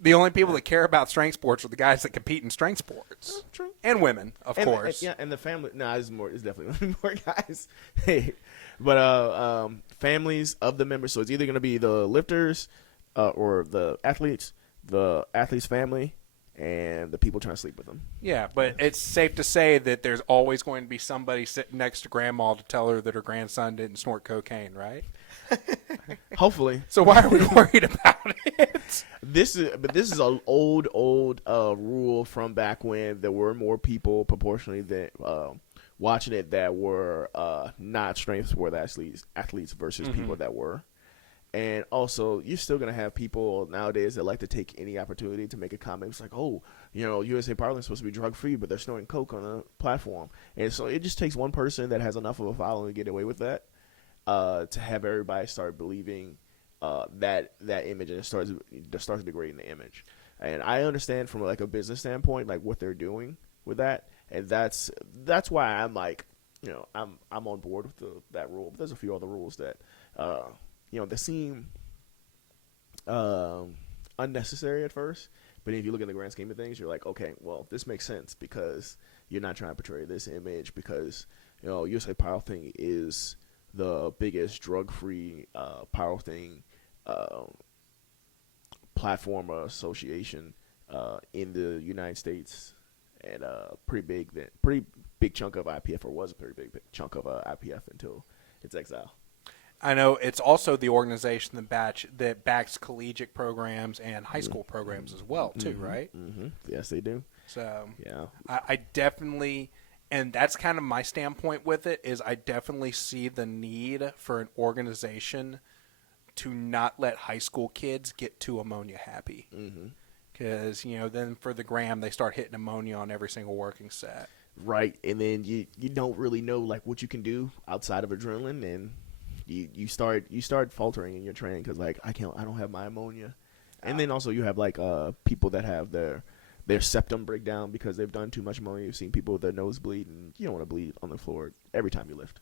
The only people that care about strength sports are the guys that compete in strength sports. True. And women, of course. And the family. No, it's definitely going to be more guys. But families of the members, so it's either going to be the lifters or the athletes' family, and the people trying to sleep with them. Yeah, but it's safe to say that there's always going to be somebody sitting next to grandma to tell her that her grandson didn't snort cocaine, right? Hopefully. So why are we worried about it? This is an old rule from back when there were more people proportionally that watching it that were not strength sport athletes versus people that were. And also, you're still going to have people nowadays that like to take any opportunity to make a comment. It's like, oh, USA Powerlifting is supposed to be drug-free, but they're snorting coke on a platform. And so it just takes one person that has enough of a following to get away with that to have everybody start believing that image, and it starts degrading the image. And I understand from a business standpoint, what they're doing with that. And that's why I'm I'm on board with that rule. But there's a few other rules that they seem unnecessary at first, but if you look at the grand scheme of things, you're like, okay, well, this makes sense because you're not trying to portray this image because, USA Powerlifting is the biggest drug-free powerlifting platform or association in the United States, and pretty big chunk of IPF, or was a pretty big chunk of IPF until its exile. I know it's also the organization that backs collegiate programs and high school programs as well, too, right? Mm-hmm. Yes, they do. So yeah, I definitely, and that's kind of my standpoint with it, is I definitely see the need for an organization to not let high school kids get too ammonia happy. Because, then for the gram, they start hitting ammonia on every single working set. Right, and then you don't really know what you can do outside of adrenaline, and you start faltering in your training because I don't have my ammonia, and then also you have people that have their septum break down because they've done too much ammonia. You've seen people with their nose bleed, and you don't want to bleed on the floor every time you lift.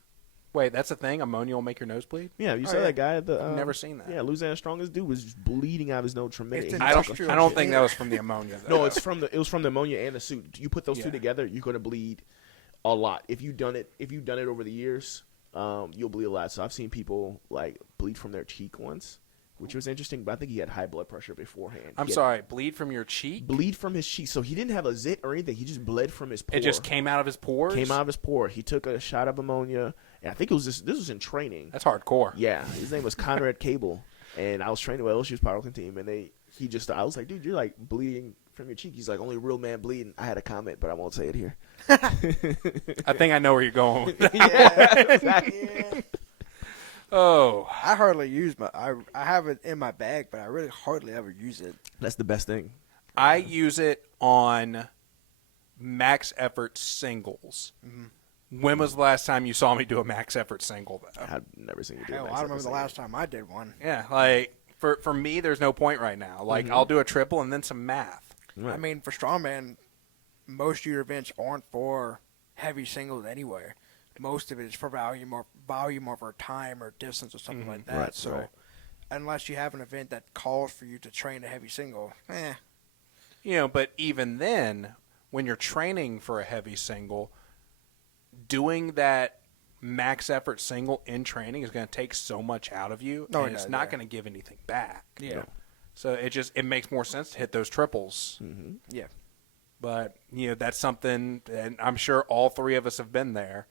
Wait, that's a thing? Ammonia will make your nose bleed? Yeah, you saw that guy at the... I've never seen that. Yeah, Louisiana's strongest dude was bleeding out of his nose tremendously. I don't think that was from the ammonia, though. No, it was from the ammonia and the suit. You put those two together, you're going to bleed a lot. If you've done it over the years, you'll bleed a lot. So I've seen people bleed from their cheek once which was interesting. But I think he had high blood pressure beforehand. I'm sorry, bleed from your cheek? Bleed from his cheek. So he didn't have a zit or anything. He just bled from his pore. It just came out of his pores? Came out of his pore. He took a shot of ammonia. And I think this was in training. That's hardcore. Yeah. His name was Conrad Cable. And I was training with LSU's powerlifting team. And I was like, dude, you're like bleeding from your cheek. He's like, only real man bleeding. I had a comment, but I won't say it here. I think I know where you're going with that. Yeah. Oh. I hardly use I have it in my bag, but I really hardly ever use it. That's the best thing. I use it on max effort singles. Mm-hmm. When was the last time you saw me do a max effort single, though? I've never seen you do Hell, it. I remember the last time I did one. Yeah, like, for me, there's no point right now. Like, I'll do a triple and then some math. Right. I mean, for Strongman, most of your events aren't for heavy singles anyway. Most of it is for volume over time or distance or something like that. Right, so right. unless you have an event that calls for you to train a heavy single, You know, but even then, when you're training for a heavy single, doing that max effort single in training is going to take so much out of you, and it's not going to give anything back. Yeah. No. So it makes more sense to hit those triples. Mm-hmm. Yeah. But, that's something, and I'm sure all three of us have been there.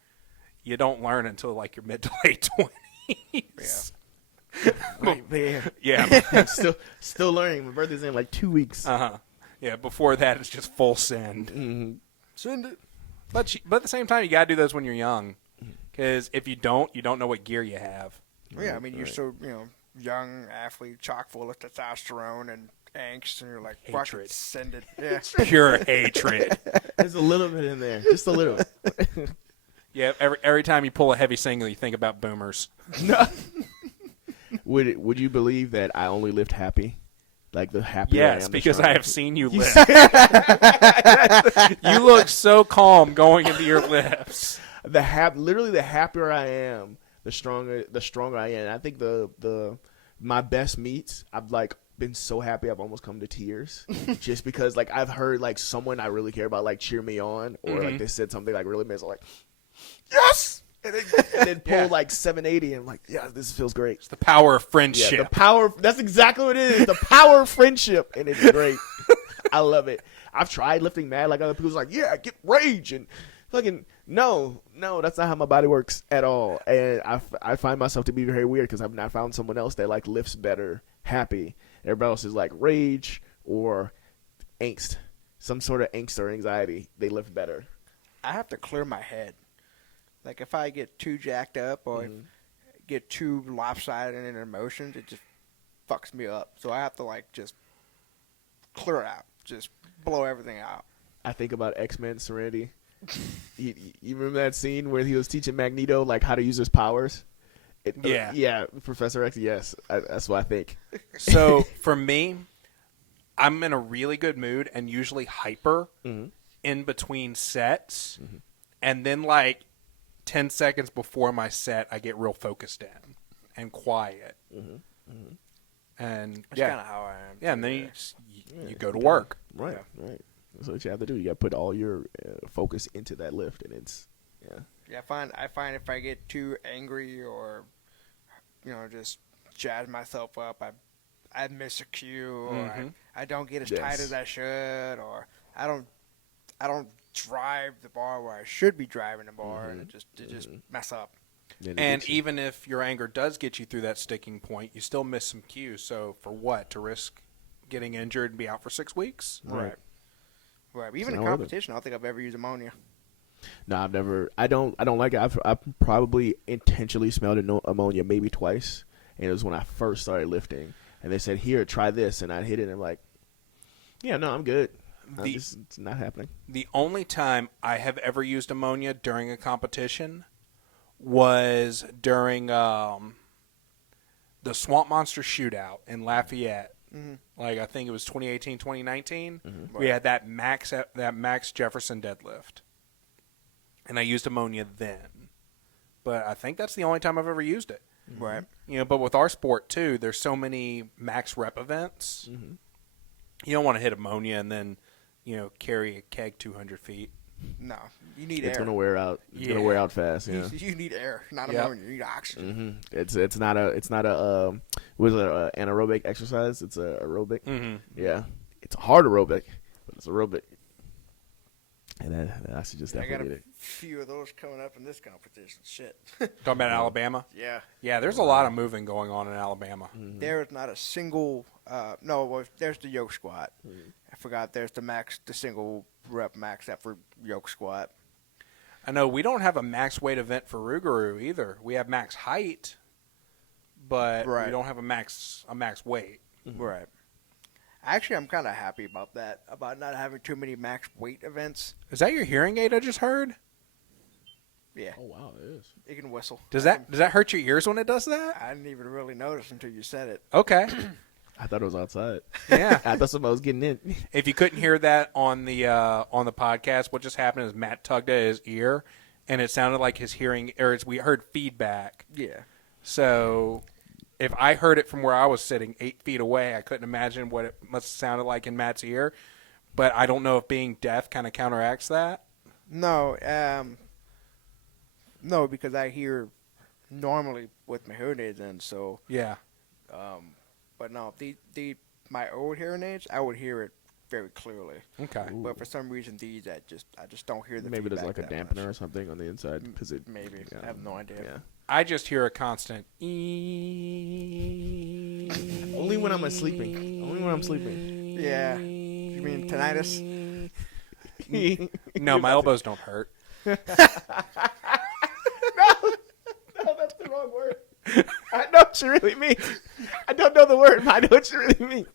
You don't learn until, like, your mid to late 20s. Yeah. Right there. Yeah. I'm still learning. My birthday's in like 2 weeks. Uh-huh. Yeah, before that, it's just full send. Mm-hmm. Send it. But at the same time, you got to do those when you're young. Because if you don't know what gear you have. Well, yeah, I mean, you're so, young athlete, chock full of testosterone and angst, and you're like, fuck Hatred. it, send it. Yeah. Pure hatred. There's a little bit in there. Just a little. Yeah, every time you pull a heavy single, you think about boomers. Would you believe that I only lift happy? Like the happier I am. Yes, the because stronger. I have seen you lift. You look so calm going into your lifts. Literally the happier I am, the stronger I am. And I think my best meets, I've like been so happy I've almost come to tears just because like I've heard like someone I really care about like cheer me on or like they said something like really amazing, like yes, and then pull like 780 and I'm like, yeah, this feels great. It's the power of friendship. Yeah, the power. That's exactly what it is. The power of friendship, and it's great. I love it. I've tried lifting mad like other people's like, yeah, get rage and fucking no, that's not how my body works at all. And I find myself to be very weird because I've not found someone else that like lifts better happy. Everybody else is like rage or angst, some sort of angst or anxiety. They lift better. I have to clear my head. Like, if I get too jacked up or get too lopsided in emotions, it just fucks me up. So I have to, like, just clear out. Just blow everything out. I think about X-Men Serenity. You remember that scene where he was teaching Magneto, like, how to use his powers? Yeah, Professor X, yes. That's what I think. So, for me, I'm in a really good mood and usually hyper in between sets. And then, like, 10 seconds before my set, I get real focused in and quiet. And That's kind of how I am. Yeah, and then you go to work. Right. That's what you have to do. You got to put all your focus into that lift, and it's Yeah, I find if I get too angry or just jazz myself up, I miss a cue, or I don't get as tight as I should, or I don't drive the bar where I should be driving the bar, and it just mess up. And even if your anger does get you through that sticking point, you still miss some cues. So for what? To risk getting injured and be out for 6 weeks? Right. Even in competition, I don't think I've ever used ammonia. No, I've never. I don't like it. I've probably intentionally smelled ammonia maybe twice, and it was when I first started lifting. And they said, "Here, try this," and I hit it, and I'm like, "Yeah, no, I'm good. It's not happening." The only time I have ever used ammonia during a competition was during the Swamp Monster Shootout in Lafayette. Like, I think it was 2018, 2019. We had that Max Jefferson deadlift. And I used ammonia then. But I think that's the only time I've ever used it. Right. But with our sport, too, there's so many max rep events. You don't want to hit ammonia and then, carry a keg 200 feet. No, you need It's air. gonna wear out. It's gonna wear out fast. Yeah. You need air, not ammonia. You need oxygen. It's not a was it anaerobic exercise? It's a aerobic. Yeah, it's a hard aerobic, but it's aerobic. And I should just I got definitely a get it. few of those coming up in this competition. Shit. Talking about Alabama? Yeah. Yeah, there's a lot of moving going on in Alabama. There is not a single. There's the yoke squat. I forgot. There's the single rep max up for yoke squat. I know we don't have a max weight event for Rougarou either. We have max height, but we don't have a max weight. Right. Actually, I'm kind of happy about that, about not having too many max weight events. Is that your hearing aid I just heard? Yeah. Oh wow, it is. It can whistle. Does that hurt your ears when it does that? I didn't even really notice until you said it. Okay. I thought it was outside. Yeah. I thought somebody was getting in. If you couldn't hear that on the podcast, what just happened is Matt tugged at his ear, and it sounded like his hearing, we heard feedback. Yeah. So if I heard it from where I was sitting 8 feet away, I couldn't imagine what it must have sounded like in Matt's ear. But I don't know if being deaf kind of counteracts that. No, no, because I hear normally with my hearing aids in, so. Yeah. But no, my old hearing aids, I would hear it very clearly. Okay. Ooh. But for some reason, I just don't hear the Maybe there's feedback like a that dampener or much. something on the inside because it. Maybe. Yeah. I have no idea. Yeah. I just hear a constant ee. Only when I'm sleeping. Only when I'm sleeping. Yeah. You mean tinnitus? No, my elbows don't hurt. No, that's the wrong word. I know what you really mean. I don't know the word, but I know what you really mean.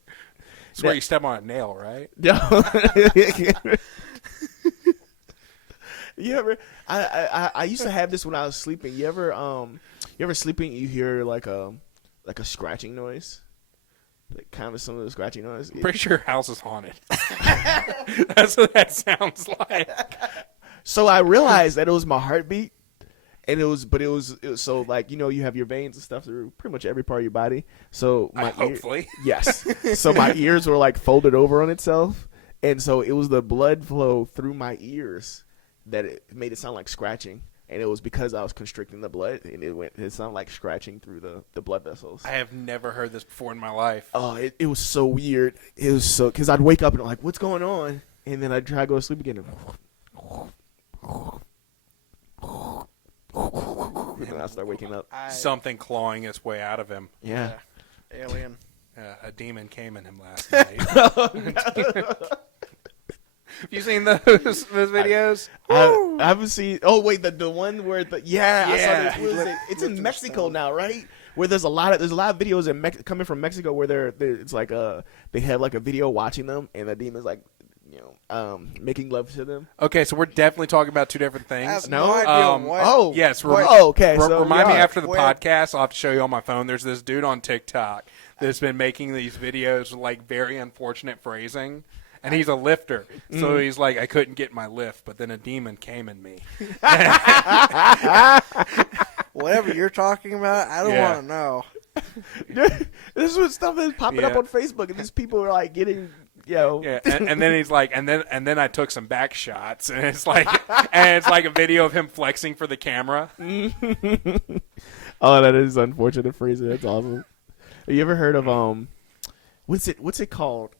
It's where you step on a nail, right? No. You ever? I used to have this when I was sleeping. You ever sleeping? You hear like a scratching noise, like kind of some of the scratching noise. Pretty sure your house is haunted. That's what that sounds like. So I realized that it was my heartbeat, and it was so like you have your veins and stuff through pretty much every part of your body. So Hopefully. yes. So my ears were like folded over on itself, and so it was the blood flow through my ears that it made it sound like scratching, and it was because I was constricting the blood, and it sounded like scratching through the blood vessels. I have never heard this before in my life. Oh, it was so weird. It was so because I'd wake up and I'm like, what's going on? And then I'd try to go to sleep again. And then I start waking up. Something clawing its way out of him. Yeah. Alien. A demon came in him last night. Have you seen those videos? I haven't seen. Oh wait, the one where I saw this. What is it? It's in Mexico now, right? Where there's a lot of videos coming from Mexico where it's like they have like a video watching them, and the demon's like making love to them. Okay, so we're definitely talking about two different I have things. no idea what. Oh Yes. okay. So remind me after the Where? podcast. I'll have to show you on my phone. There's this dude on TikTok that's been making these videos with, like, very unfortunate phrasing. And he's a lifter. So he's like, I couldn't get my lift, but then a demon came in me. Whatever you're talking about, I don't want to know. This was stuff that's popping up on Facebook, and these people are like getting. Yeah, and then he's like, and then I took some back shots, and it's like a video of him flexing for the camera. Oh, that is unfortunate phrasing. That's awesome. Have you ever heard of what's it called?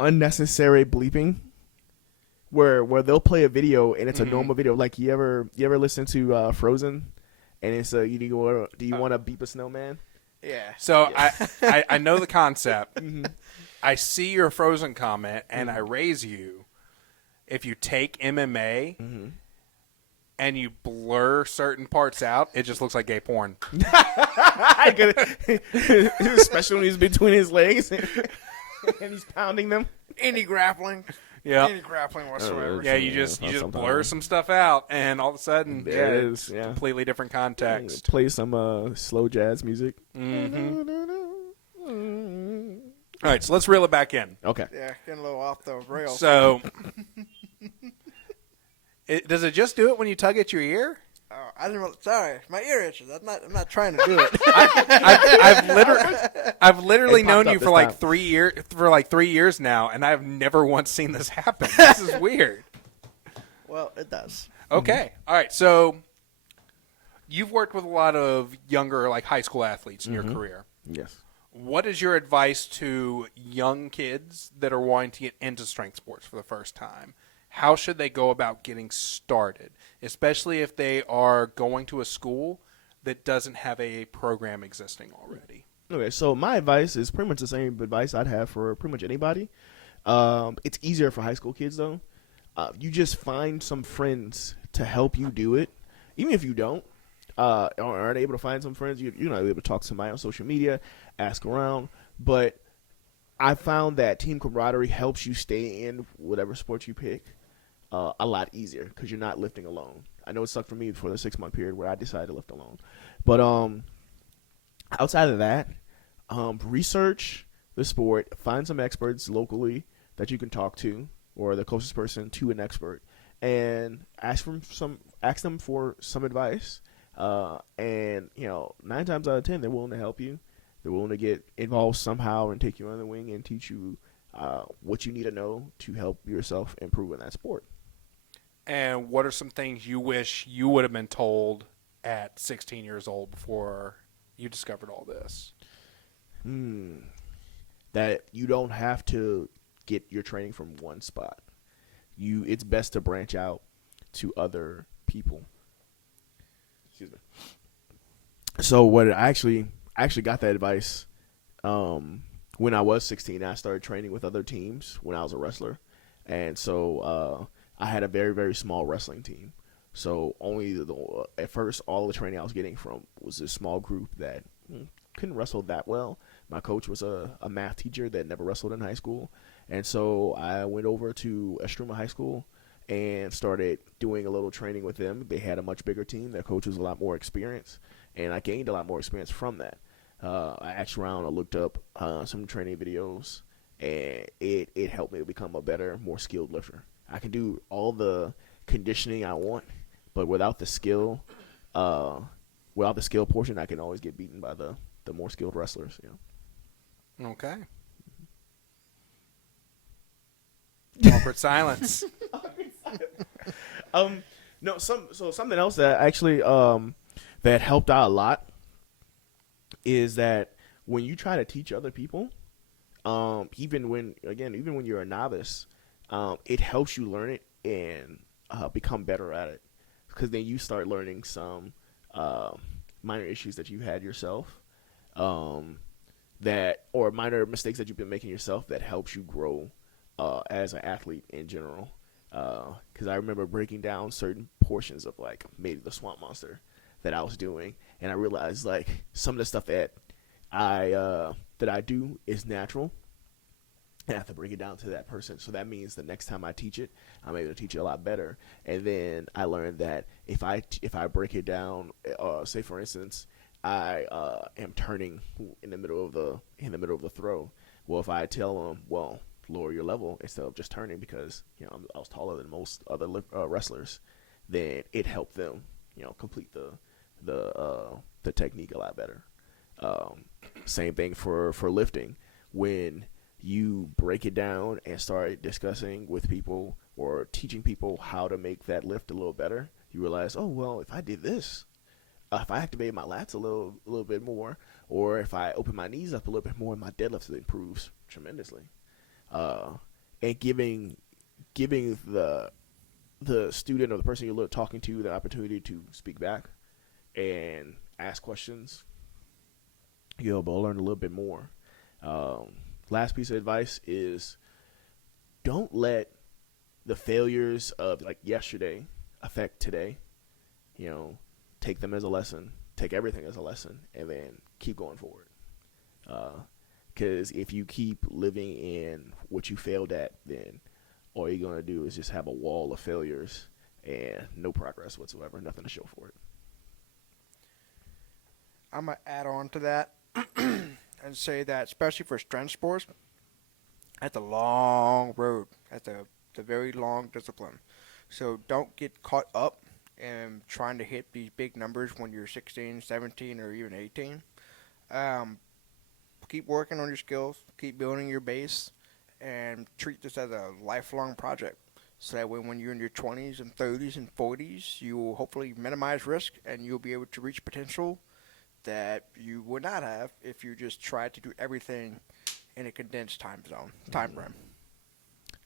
Unnecessary bleeping, where they'll play a video and it's a normal video. Like you ever listen to Frozen, and it's do you want to beep a snowman? Yeah. So I know the concept. I see your Frozen comment, and I raise you. If you take MMA and you blur certain parts out, it just looks like gay porn. Especially when he's between his legs and he's pounding them. Any grappling. Yeah. Any grappling whatsoever. Yeah, you just blur some stuff out, and all of a sudden, There it is. Yeah. completely different context. Play some slow jazz music. All right, so let's reel it back in. Okay. Yeah, getting a little off the rails. So, does it just do it when you tug at your ear? I didn't. Sorry, my ear itches. I'm not trying to do it. I've literally It popped known up you this for like time. 3 years. For like 3 years now, and I've never once seen this happen. This is weird. Well, it does. Okay, all right. So you've worked with a lot of younger, like high school athletes in your career. Yes. What is your advice to young kids that are wanting to get into strength sports for the first time? How should they go about getting started, especially if they are going to a school that doesn't have a program existing already? Okay, so my advice is pretty much the same advice I'd have for pretty much anybody. It's easier for high school kids, though. You just find some friends to help you do it, even if you don't. Aren't able to find some friends, you're not able to talk to somebody on social media, ask around. But I found that team camaraderie helps you stay in whatever sport you pick a lot easier because you're not lifting alone. I know it sucked for me for the 6-month period where I decided to lift alone. But outside of that, research the sport, find some experts locally that you can talk to or the closest person to an expert, and ask them for some advice. And 9 times out of 10, they're willing to help you. They're willing to get involved somehow and take you under the wing and teach you what you need to know to help yourself improve in that sport. And what are some things you wish you would have been told at 16 years old before you discovered all this? That you don't have to get your training from one spot. It's best to branch out to other people. Excuse me. So what I actually got that advice when I was 16. I started training with other teams when I was a wrestler, and so I had a very, very small wrestling team. So at first, all the training I was getting from was a small group that couldn't wrestle that well. My coach was a math teacher that never wrestled in high school, and so I went over to Estruma High School and started doing a little training with them. They had a much bigger team. Their coach was a lot more experienced, and I gained a lot more experience from that. I asked around, I looked up some training videos, and it helped me to become a better, more skilled lifter. I can do all the conditioning I want, but without the skill portion, I can always get beaten by the more skilled wrestlers. Okay. Awkward silence. Something else that actually that helped out a lot is that when you try to teach other people, even when you're a novice, it helps you learn it and become better at it, because then you start learning some minor issues that you had yourself, or minor mistakes that you've been making yourself that helps you grow as an athlete in general. Because I remember breaking down certain portions of like maybe the swamp monster that I was doing, and I realized like some of the stuff that I do is natural. I have to break it down to that person. So that means the next time I teach it, I'm able to teach it a lot better. And then I learned that if I break it down, say for instance, I am turning in the middle of the throw. Well, if I tell them, well, lower your level instead of just turning because I was taller than most other wrestlers, then it helped them complete the technique a lot better. Same thing for lifting. When you break it down and start discussing with people or teaching people how to make that lift a little better, you realize, oh well, if I did this, if I activate my lats a little bit more, or if I open my knees up a little bit more, my deadlift improves tremendously. And giving the student or the person you're talking to the opportunity to speak back and ask questions, you'll learn a little bit more. Last piece of advice is don't let the failures of like yesterday affect today. Take them as a lesson, take everything as a lesson, and then keep going forward. Because if you keep living in what you failed at, then all you're going to do is just have a wall of failures and no progress whatsoever, nothing to show for it. I'm going to add on to that and say that, especially for strength sports, that's a long road. That's a very long discipline. So don't get caught up and trying to hit these big numbers when you're 16, 17, or even 18. Keep working on your skills, keep building your base, and treat this as a lifelong project. So that way when you're in your 20s and 30s and 40s, you will hopefully minimize risk and you'll be able to reach potential that you would not have if you just tried to do everything in a condensed time frame.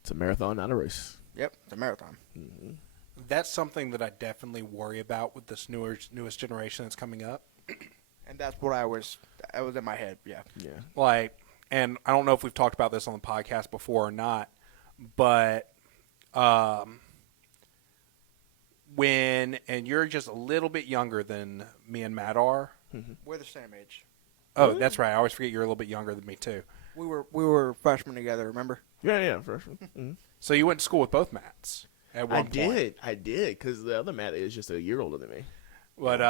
It's a marathon, not a race. Yep, it's a marathon. Mm-hmm. That's something that I definitely worry about with this newest generation that's coming up. And that's what that was in my head, yeah. Yeah. And I don't know if we've talked about this on the podcast before or not, but and you're just a little bit younger than me and Matt are. Mm-hmm. We're the same age. Oh, really? That's right. I always forget you're a little bit younger than me too. We were freshmen together, remember? Yeah, freshman. Mm-hmm. So you went to school with both Matts at one point. I did, because the other Matt is just a year older than me. But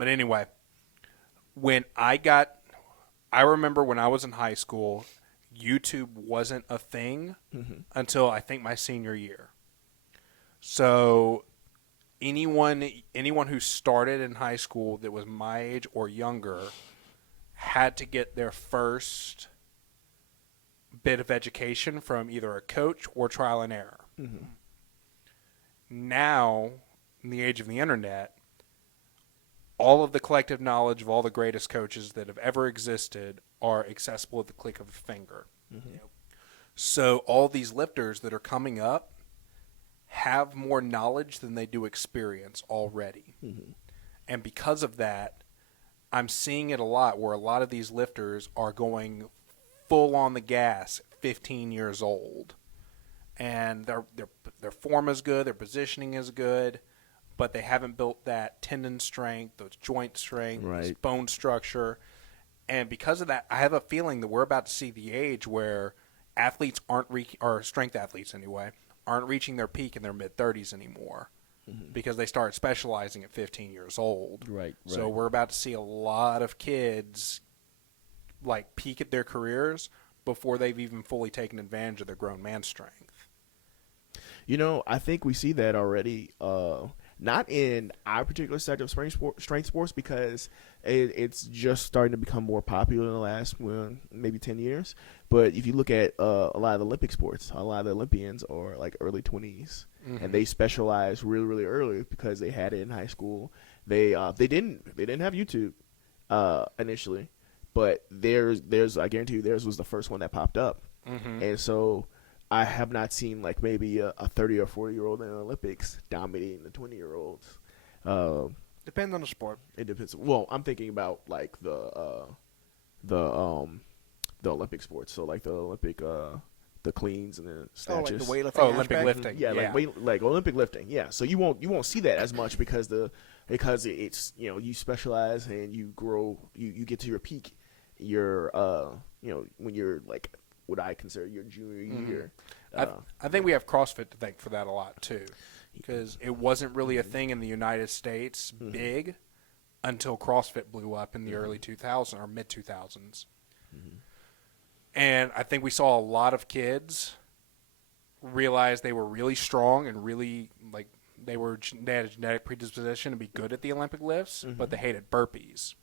anyway, I remember when I was in high school, YouTube wasn't a thing until I think my senior year. So anyone who started in high school that was my age or younger had to get their first bit of education from either a coach or trial and error. Mm-hmm. Now, in the age of the internet, all of the collective knowledge of all the greatest coaches that have ever existed are accessible at the click of a finger. Mm-hmm. So all these lifters that are coming up have more knowledge than they do experience already. Mm-hmm. And because of that, I'm seeing it a lot where a lot of these lifters are going full on the gas at 15 years old. And their form is good, their positioning is good, but they haven't built that tendon strength, those joint strength, this bone structure. And because of that, I have a feeling that we're about to see the age where athletes or strength athletes anyway, aren't reaching their peak in their mid-30s anymore because they start specializing at 15 years old. Right. So we're about to see a lot of kids peak at their careers before they've even fully taken advantage of their grown man strength. I think we see that already. Not in our particular sector of strength sports because it's just starting to become more popular in the last maybe 10 years. But if you look at a lot of the Olympic sports, a lot of the Olympians are early 20s, and they specialize really, really early because they had it in high school. They didn't have YouTube initially, but there's I guarantee you theirs was the first one that popped up, and so. I have not seen maybe a 30 or 40-year-old in the Olympics dominating the 20-year-olds. Depends on the sport. It depends. Well, I'm thinking about the Olympic sports. So the Olympic the cleans and the snatches. The weightlifting. Olympic lifting. Yeah, Olympic lifting. Yeah. So you won't see that as much because it's you specialize and you grow. You get to your peak. When you're what I consider your junior year. I think we have CrossFit to thank for that a lot too, because it wasn't really a thing in the United States big until CrossFit blew up in the early 2000s or mid 2000s. And I think we saw a lot of kids realize they were really strong and really they had a genetic predisposition to be good at the Olympic lifts, but they hated burpees.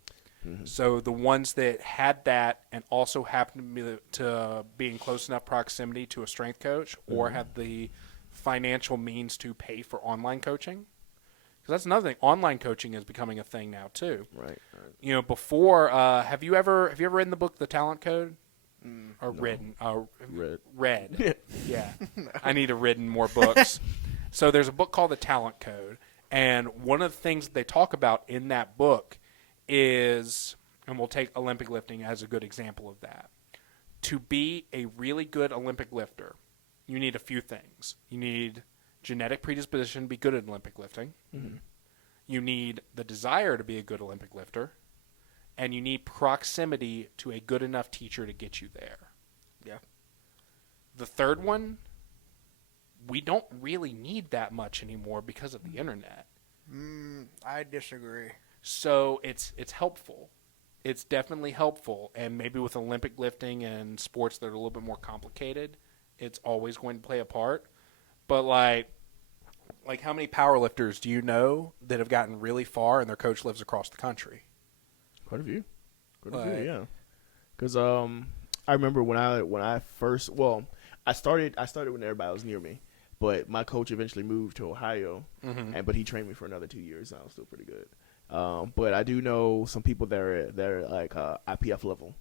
So the ones that had that and also happened to be in close enough proximity to a strength coach or had the financial means to pay for online coaching, because that's another thing. Online coaching is becoming a thing now too. Right. Before, have you ever read the book The Talent Code? Or no. written? Read. Yeah. No. I need to read more books. So there's a book called The Talent Code, and one of the things that they talk about in that book is, and we'll take Olympic lifting as a good example of that. To be a really good Olympic lifter, you need a few things. You need genetic predisposition to be good at Olympic lifting. You need the desire to be a good Olympic lifter. And you need proximity to a good enough teacher to get you there. Yeah. The third one, we don't really need that much anymore because of the internet. I disagree. So it's helpful. It's definitely helpful. And maybe with Olympic lifting and sports that are a little bit more complicated, it's always going to play a part. But Like, how many powerlifters do you know that have gotten really far and their coach lives across the country? Quite a few. Yeah. Because I remember when I first, I started when everybody was near me, but my coach eventually moved to Ohio, but he trained me for another 2 years, and I was still pretty good. But I do know some people that are like IPF level,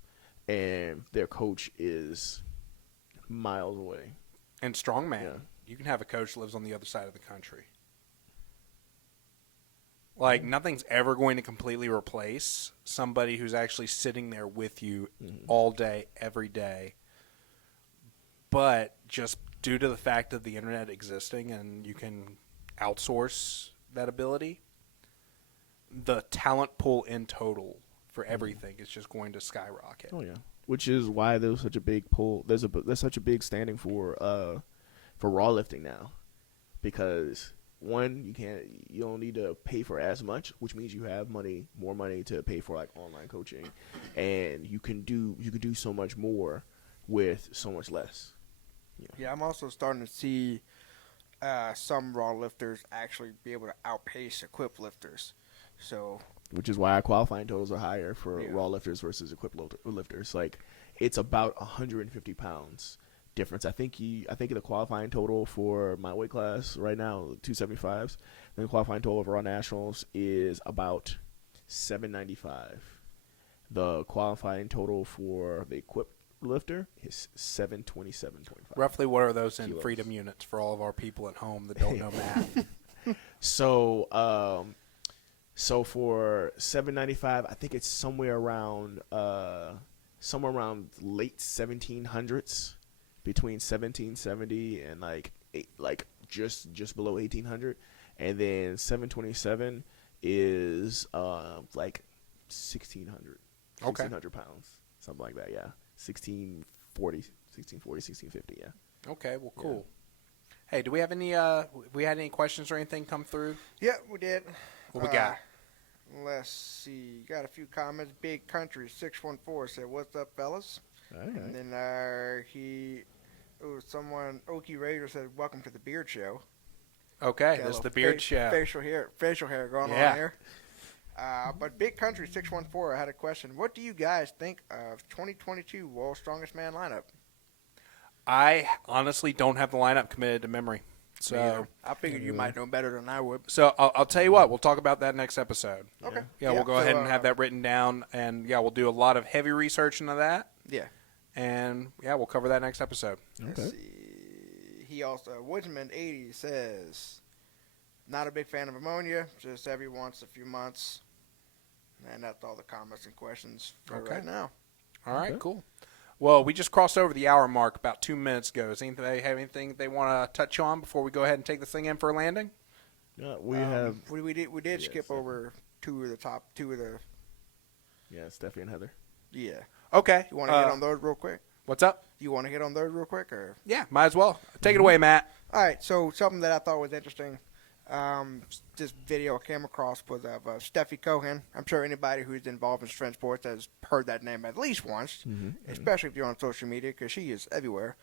and their coach is miles away. And Strongman, Yeah. you can have a coach that lives on the other side of the country. Like, nothing's ever going to completely replace somebody who's actually sitting there with you all day, every day. But just due to the fact of the internet existing and you can outsource that ability, the talent pool in total for everything is just going to skyrocket. Oh yeah, which is why there's such a big pull. There's such a big standing for raw lifting now, because one, you don't need to pay for as much, which means you have more money to pay for like online coaching, and you can do so much more with so much less. Yeah, I'm also starting to see some raw lifters actually be able to outpace equipped lifters. So, which is why our qualifying totals are higher for raw lifters versus equipped lifters. Like, it's about 150 pounds difference. I think the qualifying total for my weight class right now, 275s, and the qualifying total for raw nationals is about 795. The qualifying total for the equipped lifter is 727.5. Roughly, what are those in kilos. freedom units for all of our people at home that don't know math? So for 795, I think it's somewhere around late 1700s, between 1770 and just below 1800, and then 727 is like 1600 pounds, something like that. Yeah, 1650. Yeah. Okay, well, cool. Hey, do we have any? We had any questions or anything come through? yeah, we did. What we got? Let's see. Got a few comments. Big Country 614 said, "What's up, fellas?" All right. And then Okie Raider said, "Welcome to the Beard Show." Okay, Got a this is the little Beard Show. Facial hair going on here. But Big Country 614, I had a question. What do you guys think of 2022 World's Strongest Man lineup? I honestly don't have the lineup committed to memory. So I figured you might know better than I would. So I'll tell you what, we'll talk about that next episode. Okay. Yeah, we'll go ahead and have that written down, and we'll do a lot of heavy research into that. Yeah. And we'll cover that next episode. Okay. Let's see. He also, Woodsman80 says, "Not a big fan of ammonia, just every once a few months." And that's all the comments and questions for right now. All right, Okay. cool. Well, we just crossed over the hour mark about 2 minutes ago. Does anybody have anything they want to touch on before we go ahead and take this thing in for a landing? Yeah, we have. We did skip over two of the. Yeah, Steffi and Heather. Yeah. Okay. You want to hit on those real quick? What's up? You want to hit on those real quick, or? Yeah, might as well. Take it away, Matt. All right. So something that I thought was interesting. This video I came across was of Steffi Cohen. I'm sure anybody who's involved in strength sports has heard that name at least once, especially if you're on social media, because she is everywhere.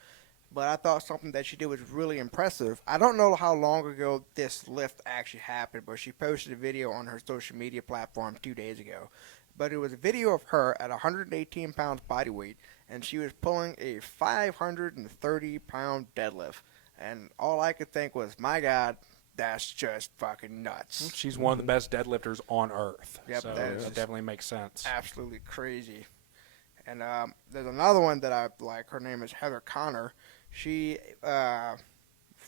But I thought something that she did was really impressive. I don't know how long ago this lift actually happened, but she posted a video on her social media platform 2 days ago. But it was a video of her at 118 pounds body weight, and she was pulling a 530-pound deadlift. And all I could think was, my God, that's just fucking nuts. She's one of the best deadlifters on earth. Yep, so that that definitely makes sense. Absolutely crazy. And there's another one that I like. Her name is Heather Connor. She, the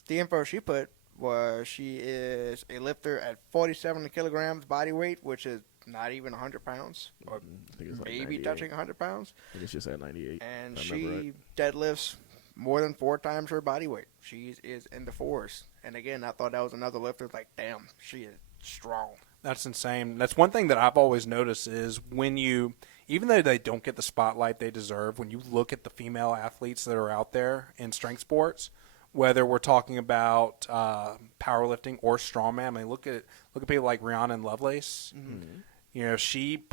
info she put was she is a lifter at 47 kilograms body weight, which is not even 100 pounds, or I think it's like maybe 98. touching 100 pounds. I think it's just at 98. And if I remember she right. deadlifts more than 4 times her body weight. She is in the fours. And again, I thought that was another lifter. Like, damn, she is strong. That's insane. That's one thing that I've always noticed is when you, even though they don't get the spotlight they deserve, when you look at the female athletes that are out there in strength sports, whether we're talking about powerlifting or strongman, I mean, look at people like Rihanna and Lovelace. Mm-hmm. You know, she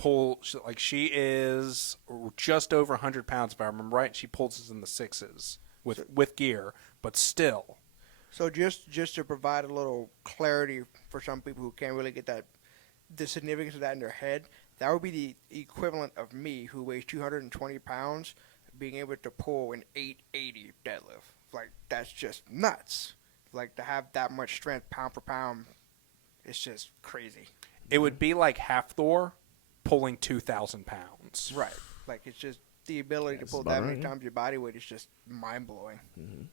is just over 100 pounds, if I remember right. She pulls us in the 6s with gear, but still. So just to provide a little clarity for some people who can't really get the significance of that in their head, that would be the equivalent of me, who weighs 220 pounds, being able to pull an 880 deadlift. Like, that's just nuts. Like, to have that much strength pound for pound, it's just crazy. It would be like Thor pulling 2,000 pounds. Right. Like, it's just the ability to pull that many times your body weight is just mind-blowing. Mm-hmm.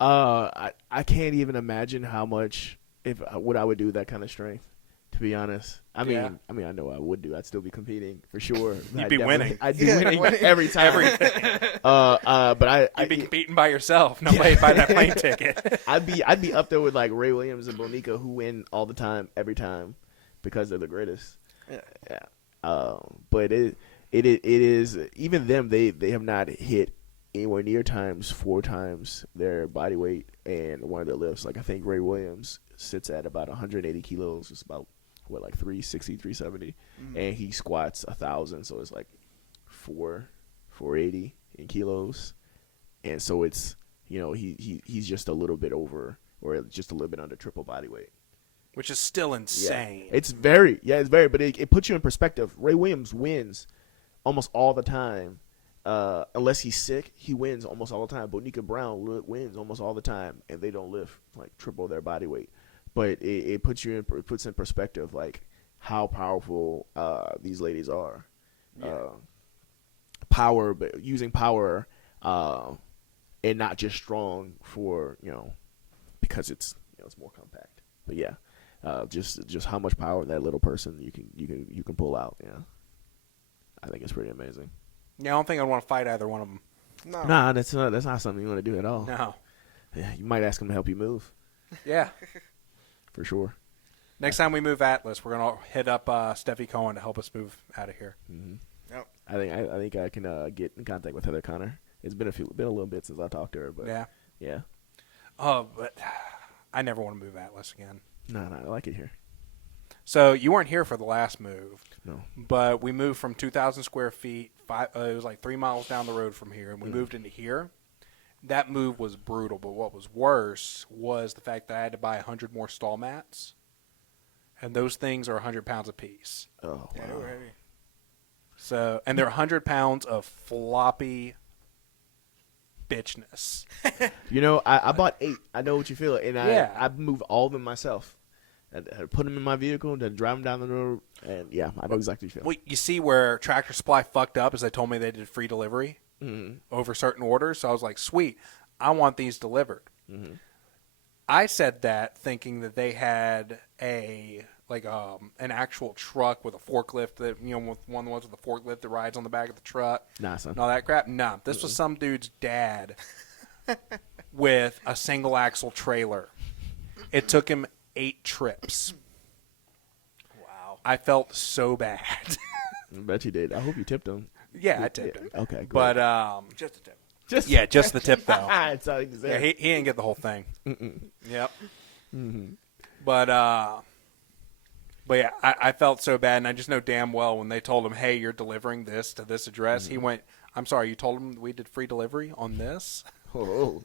I can't even imagine how much, what I would do with that kind of strength, to be honest. I mean, I know I would do. I'd still be competing for sure. You'd be winning. I'd be winning every time. But I'd be competing by yourself. Nobody buy that plane ticket. I'd be up there with like Ray Williams and Bonica, who win all the time, every time, because they're the greatest. Yeah. But it is, even them. They have not hit anywhere near 4 times their body weight and one of their lifts. Like, I think Ray Williams sits at about 180 kilos. It's about, what, like 360, 370. And he squats 1,000, so it's like 480 in kilos. And so it's, he's just a little bit over, or just a little bit under triple body weight. Which is still insane. Yeah. It's very, but it puts you in perspective. Ray Williams wins almost all the time. Unless he's sick, he wins almost all the time. Bonica Brown wins almost all the time, and they don't lift like triple their body weight. But it puts in perspective like how powerful these ladies are. Yeah. Using power, and not just strong for because it's it's more compact. But yeah, just how much power that little person you can pull out. Yeah, I think it's pretty amazing. Yeah, I don't think I'd want to fight either one of them. No. Nah, that's not something you want to do at all. No. Yeah, you might ask them to help you move. Yeah. For sure. Next time we move Atlas, we're gonna hit up Steffi Cohen to help us move out of here. Mm-hmm. Yep. I think I can get in contact with Heather Connor. It's been a little bit since I talked to her, but yeah. Oh, but I never want to move Atlas again. No, I like it here. So you weren't here for the last move. No. But we moved from 2,000 square feet. It was like 3 miles down the road from here, and we moved into here. That move was brutal, but what was worse was the fact that I had to buy 100 more stall mats, and those things are 100 pounds apiece. Oh, wow. Yeah, they were heavy. So, and they're 100 pounds of floppy bitchness. I bought 8. I know what you feel, and I moved all of them myself. I had to put them in my vehicle, then drive them down the road, and yeah, I know exactly what you feel. Well, you see where Tractor Supply fucked up is they told me they did free delivery over certain orders, so I was like, sweet, I want these delivered. Mm-hmm. I said that thinking that they had an actual truck with a forklift that with one of the ones with a forklift that rides on the back of the truck. Nah, son. And all that crap. Nah, this was some dude's dad with a single axle trailer. It took him 8 trips. Wow. I felt so bad. I bet you did. I hope you tipped him. Yeah, I tipped him. Okay, great. But Just a tip. just the tip though. That's all you can say. Yeah, he didn't get the whole thing. Yep. Mm-hmm. But yeah, I felt so bad, and I just know damn well when they told him, "Hey, you're delivering this to this address," he went, "I'm sorry, you told him we did free delivery on this?" Oh.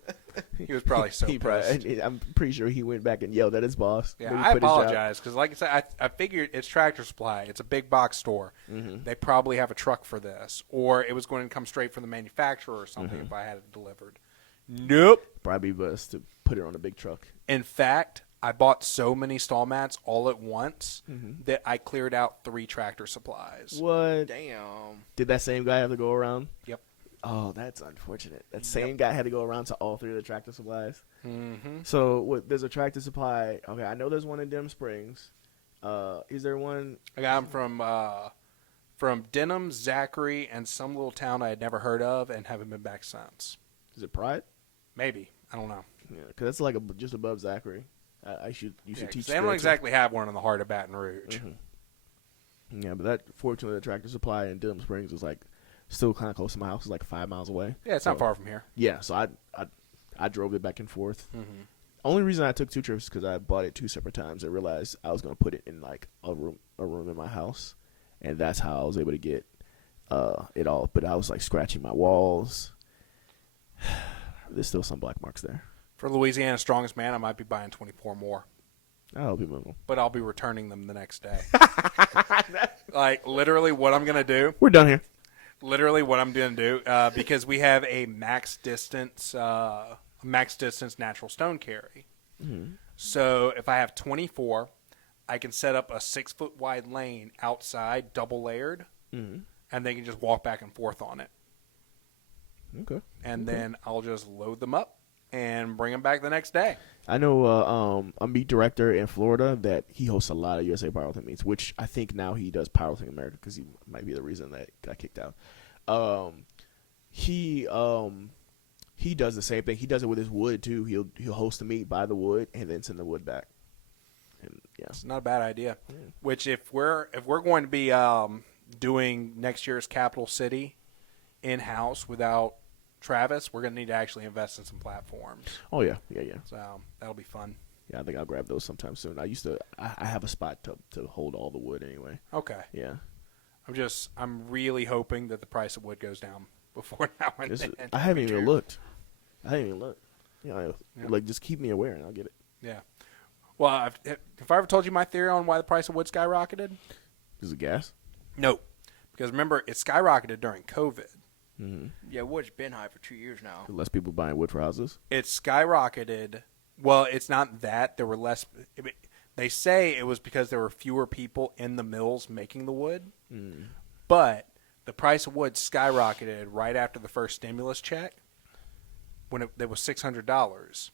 He was probably so pissed. I'm pretty sure he went back and yelled at his boss. Yeah, I apologize because, like I said, I figured it's Tractor Supply. It's a big box store. Mm-hmm. They probably have a truck for this, or it was going to come straight from the manufacturer or something if I had it delivered. Nope. Probably best to put it on a big truck. In fact, I bought so many stall mats all at once that I cleared out 3 Tractor Supplies. What? Damn. Did that same guy have to go around? Yep. Oh, that's unfortunate. That same guy had to go around to all 3 of the Tractor Supplies. Mm-hmm. So there's a Tractor Supply. Okay, I know there's one in Denham Springs. Is there one? I got them from Denham, Zachary, and some little town I had never heard of and haven't been back since. Is it Pride? Maybe. I don't know. Yeah, because that's like just above Zachary. You should teach. They don't exactly have one in the heart of Baton Rouge. Mm-hmm. Yeah, but fortunately, the Tractor Supply in Denham Springs is like still kind of close to my house. It's like 5 miles away. Yeah, it's not far from here. Yeah, so I drove it back and forth. Mm-hmm. Only reason I took 2 trips because I bought it 2 separate times. I realized I was going to put it in like a room in my house, and that's how I was able to get it all. But I was like scratching my walls. there's still some black marks there. For Louisiana's strongest man, I might be buying 24 more. I'll be moving. But I'll be returning them the next day. Like, literally what I'm going to do. We're done here. Literally what I'm going to do, because we have a max distance natural stone carry. Mm-hmm. So if I have 24, I can set up a 6-foot wide lane outside, double layered, and they can just walk back and forth on it. Okay. And then I'll just load them up and bring them back the next day. I know a meet director in Florida that he hosts a lot of USA Powerlifting meets, which I think now he does Powerlifting America because he might be the reason that got kicked out. He does the same thing. He does it with his wood too. He'll host a meet, buy the wood, and then send the wood back. And yeah, it's not a bad idea. Yeah. Which if we're going to be doing next year's Capital City in house without Travis, we're going to need to actually invest in some platforms. Oh yeah. So that'll be fun. Yeah, I think I'll grab those sometime soon. I have a spot to hold all the wood anyway. Okay. Yeah. I'm really hoping that the price of wood goes down before now and then. I haven't even looked. Yeah, like just keep me aware and I'll get it. Yeah. Well, have I ever told you my theory on why the price of wood skyrocketed? Is it gas? No. Because remember, it skyrocketed during COVID. Mm-hmm. Yeah, wood's been high for 2 years now. Less people buying wood for houses? It skyrocketed. Well, it's not that. There were less. They say it was because there were fewer people in the mills making the wood. Mm. But the price of wood skyrocketed right after the first stimulus check when it was $600.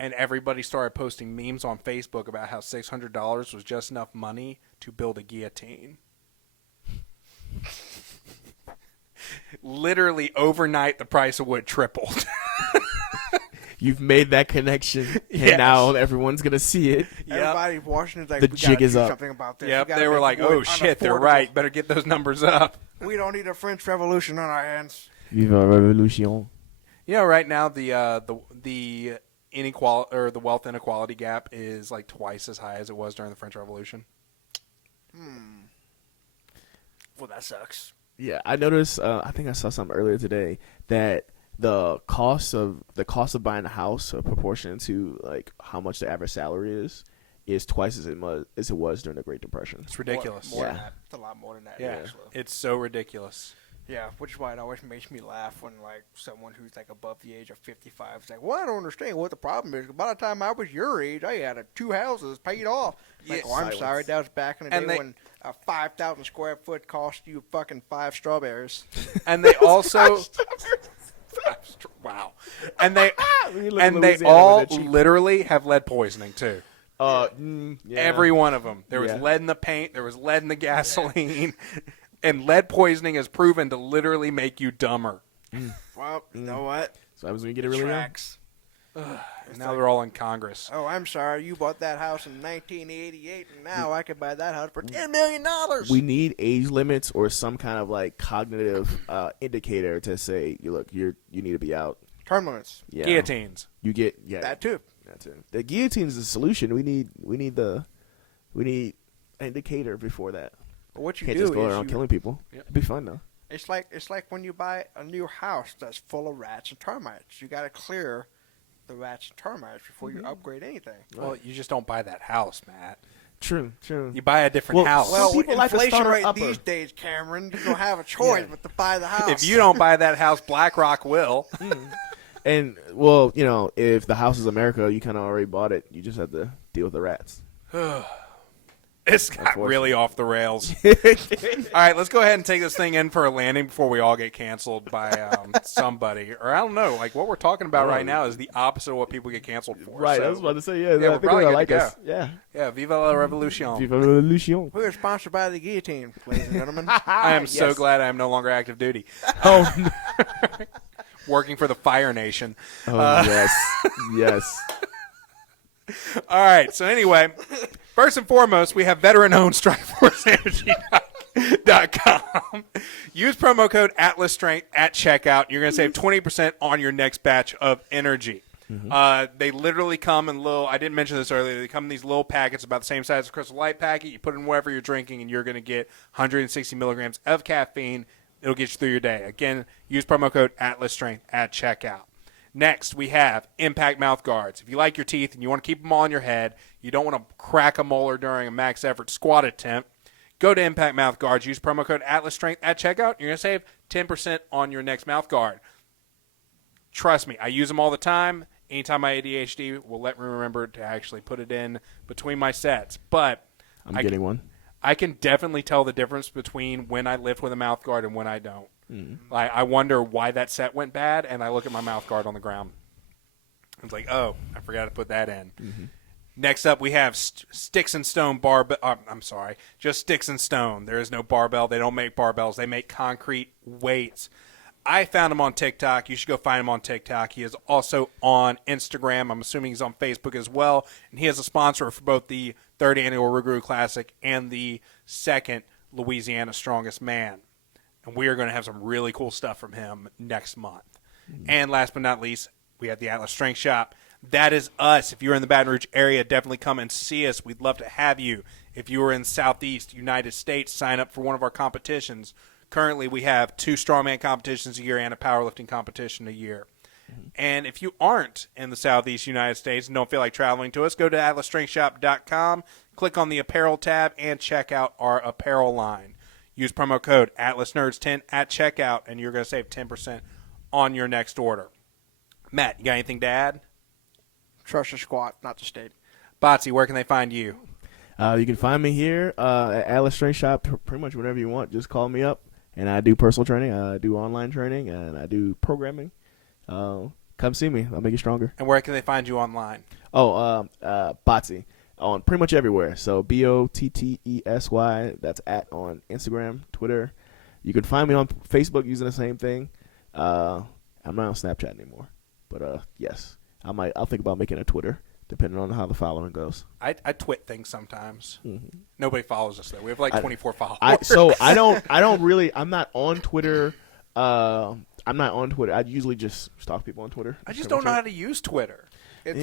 And everybody started posting memes on Facebook about how $600 was just enough money to build a guillotine. Literally overnight, the price of wood tripled. You've made that connection, and now everyone's going to see it. Yep. Everybody watching is like, the we jig is do up. Something about this. Yep, they were like, oh, shit, they're right. Better get those numbers up. We don't need a French Revolution on our hands. Vive la Revolution. You know, right now, the inequality or the wealth inequality gap is like twice as high as it was during the French Revolution. Well, that sucks. Yeah, I noticed. I think I saw something earlier today that the cost of buying a house, proportionate to like how much the average salary is twice as it was during the Great Depression. It's ridiculous. More than that. It's a lot more than that. Yeah, actually. It's so ridiculous. Yeah, which is why it always makes me laugh when like someone who's like above the age of 55 is like, "Well, I don't understand what the problem is. By the time I was your age, I had 2 houses paid off." Like, oh, I'm sorry, that was back in the day when a 5,000 square foot cost you fucking 5 strawberries. And they also, wow, and they all literally have lead poisoning too. Every one of them. There was lead in the paint. There was lead in the gasoline. And lead poisoning is proven to literally make you dumber. Well, you know what? So that was when you get it really young. Now they're all in Congress. Oh, I'm sorry. You bought that house in 1988, and now I can buy that house for $10 million. We need age limits or some kind of like cognitive indicator to say, you need to be out. Term limits. Yeah. Guillotines. You get that too. That too. The guillotine is the solution. We need an indicator before that. But what you can't do just go is around killing people. Yep. It'd be fun though. It's like when you buy a new house that's full of rats and termites. You got to clear the rats and termites before you upgrade anything. Well, you just don't buy that house, Matt. True. You buy a different house. Well, with inflation rate these days, Cameron, you don't have a choice but to buy the house. If you don't buy that house, BlackRock will. And, well, if the house is America, you kind of already bought it. You just have to deal with the rats. It's got really off the rails. All right, let's go ahead and take this thing in for a landing before we all get canceled by somebody. Or I don't know. Like, what we're talking about right now is the opposite of what people get canceled for. Right, so, I was about to say, we're probably good to go. us. Yeah. Yeah, Viva la Revolution. Viva la Revolution. We are sponsored by the guillotine, ladies and gentlemen. I am so glad I am no longer active duty. Oh, no. Working for the Fire Nation. Oh, yes. All right, so anyway, first and foremost, we have veteran-owned StrikeForceEnergy.com. Use promo code AtlasStrength at checkout. You're going to save 20% on your next batch of energy. Mm-hmm. They literally come in I didn't mention this earlier, they come in these little packets about the same size as a Crystal Light packet. You put it in wherever you're drinking, and you're going to get 160 milligrams of caffeine. It'll get you through your day. Again, use promo code AtlasStrength at checkout. Next, we have Impact Mouth Guards. If you like your teeth and you want to keep them all on your head, you don't want to crack a molar during a max effort squat attempt, go to Impact Mouth Guards. Use promo code ATLASSTRENGTH at checkout. You're going to save 10% on your next mouth guard. Trust me, I use them all the time. Anytime my ADHD will let me remember to actually put it in between my sets. But I'm getting one. I can definitely tell the difference between when I lift with a mouth guard and when I don't. Like, I wonder why that set went bad, and I look at my mouth guard on the ground. It's like, oh, I forgot to put that in. Next up, we have Sticks and Stone barbell. I'm sorry, just Sticks and Stone. There is no barbell. They don't make barbells. They make concrete weights. I found him on TikTok. You should go find him on TikTok. He is also on Instagram. I'm assuming he's on Facebook as well. And he is a sponsor for both the 3rd Annual Rougarou Classic and the 2nd Louisiana Strongest Man. And we are going to have some really cool stuff from him next month. And last but not least, we have the Atlas Strength Shop. That is us. If you're in the Baton Rouge area, definitely come and see us. We'd love to have you. If you are in Southeast United States, sign up for one of our competitions. Currently, we have 2 strongman competitions a year and a powerlifting competition a year. And if you aren't in the Southeast United States and don't feel like traveling to us, go to atlasstrengthshop.com, click on the apparel tab, and check out our apparel line. Use promo code ATLASNERDS10 at checkout, and you're going to save 10% on your next order. Matt, you got anything to add? Trust your squat, not the state. Botsy, where can they find you? You can find me here at Atlas Strength Shop pretty much whenever you want. Just call me up, and I do personal training, I do online training, and I do programming. Come see me. I'll make you stronger. And where can they find you online? Bottesy. On pretty much everywhere. So Bottesy. That's on Instagram, Twitter. You can find me on Facebook using the same thing. I'm not on Snapchat anymore, but yes, I'll think about making a Twitter depending on how the following goes. I twit things sometimes. Nobody follows us though. We have 24 followers. I'm not on Twitter. I'm not on Twitter. I usually just stalk people on Twitter. I just don't know how to use Twitter. You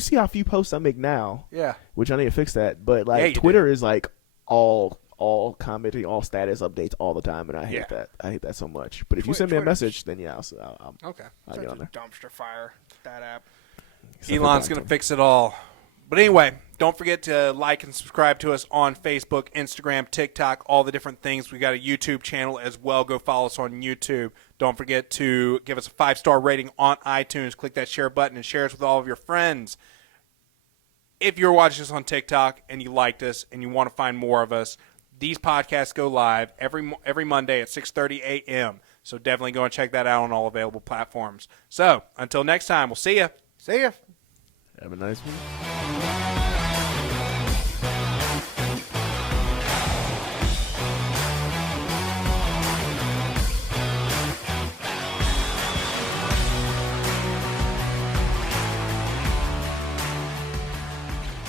see how few posts I make now. Yeah. Which I need to fix that. But Twitter is all commenting, all status updates all the time, and I hate that. I hate that so much. But if you send me a message, then yeah, I'll get on there. Dumpster fire, that app. Elon's going to fix it all. But anyway, don't forget to like and subscribe to us on Facebook, Instagram, TikTok, all the different things. We got a YouTube channel as well. Go follow us on YouTube. Don't forget to give us a 5-star rating on iTunes. Click that share button and share us with all of your friends. If you're watching us on TikTok and you liked us and you want to find more of us, these podcasts go live every Monday at 6:30 a.m. So definitely go and check that out on all available platforms. So until next time, we'll see ya. See ya. Have a nice one.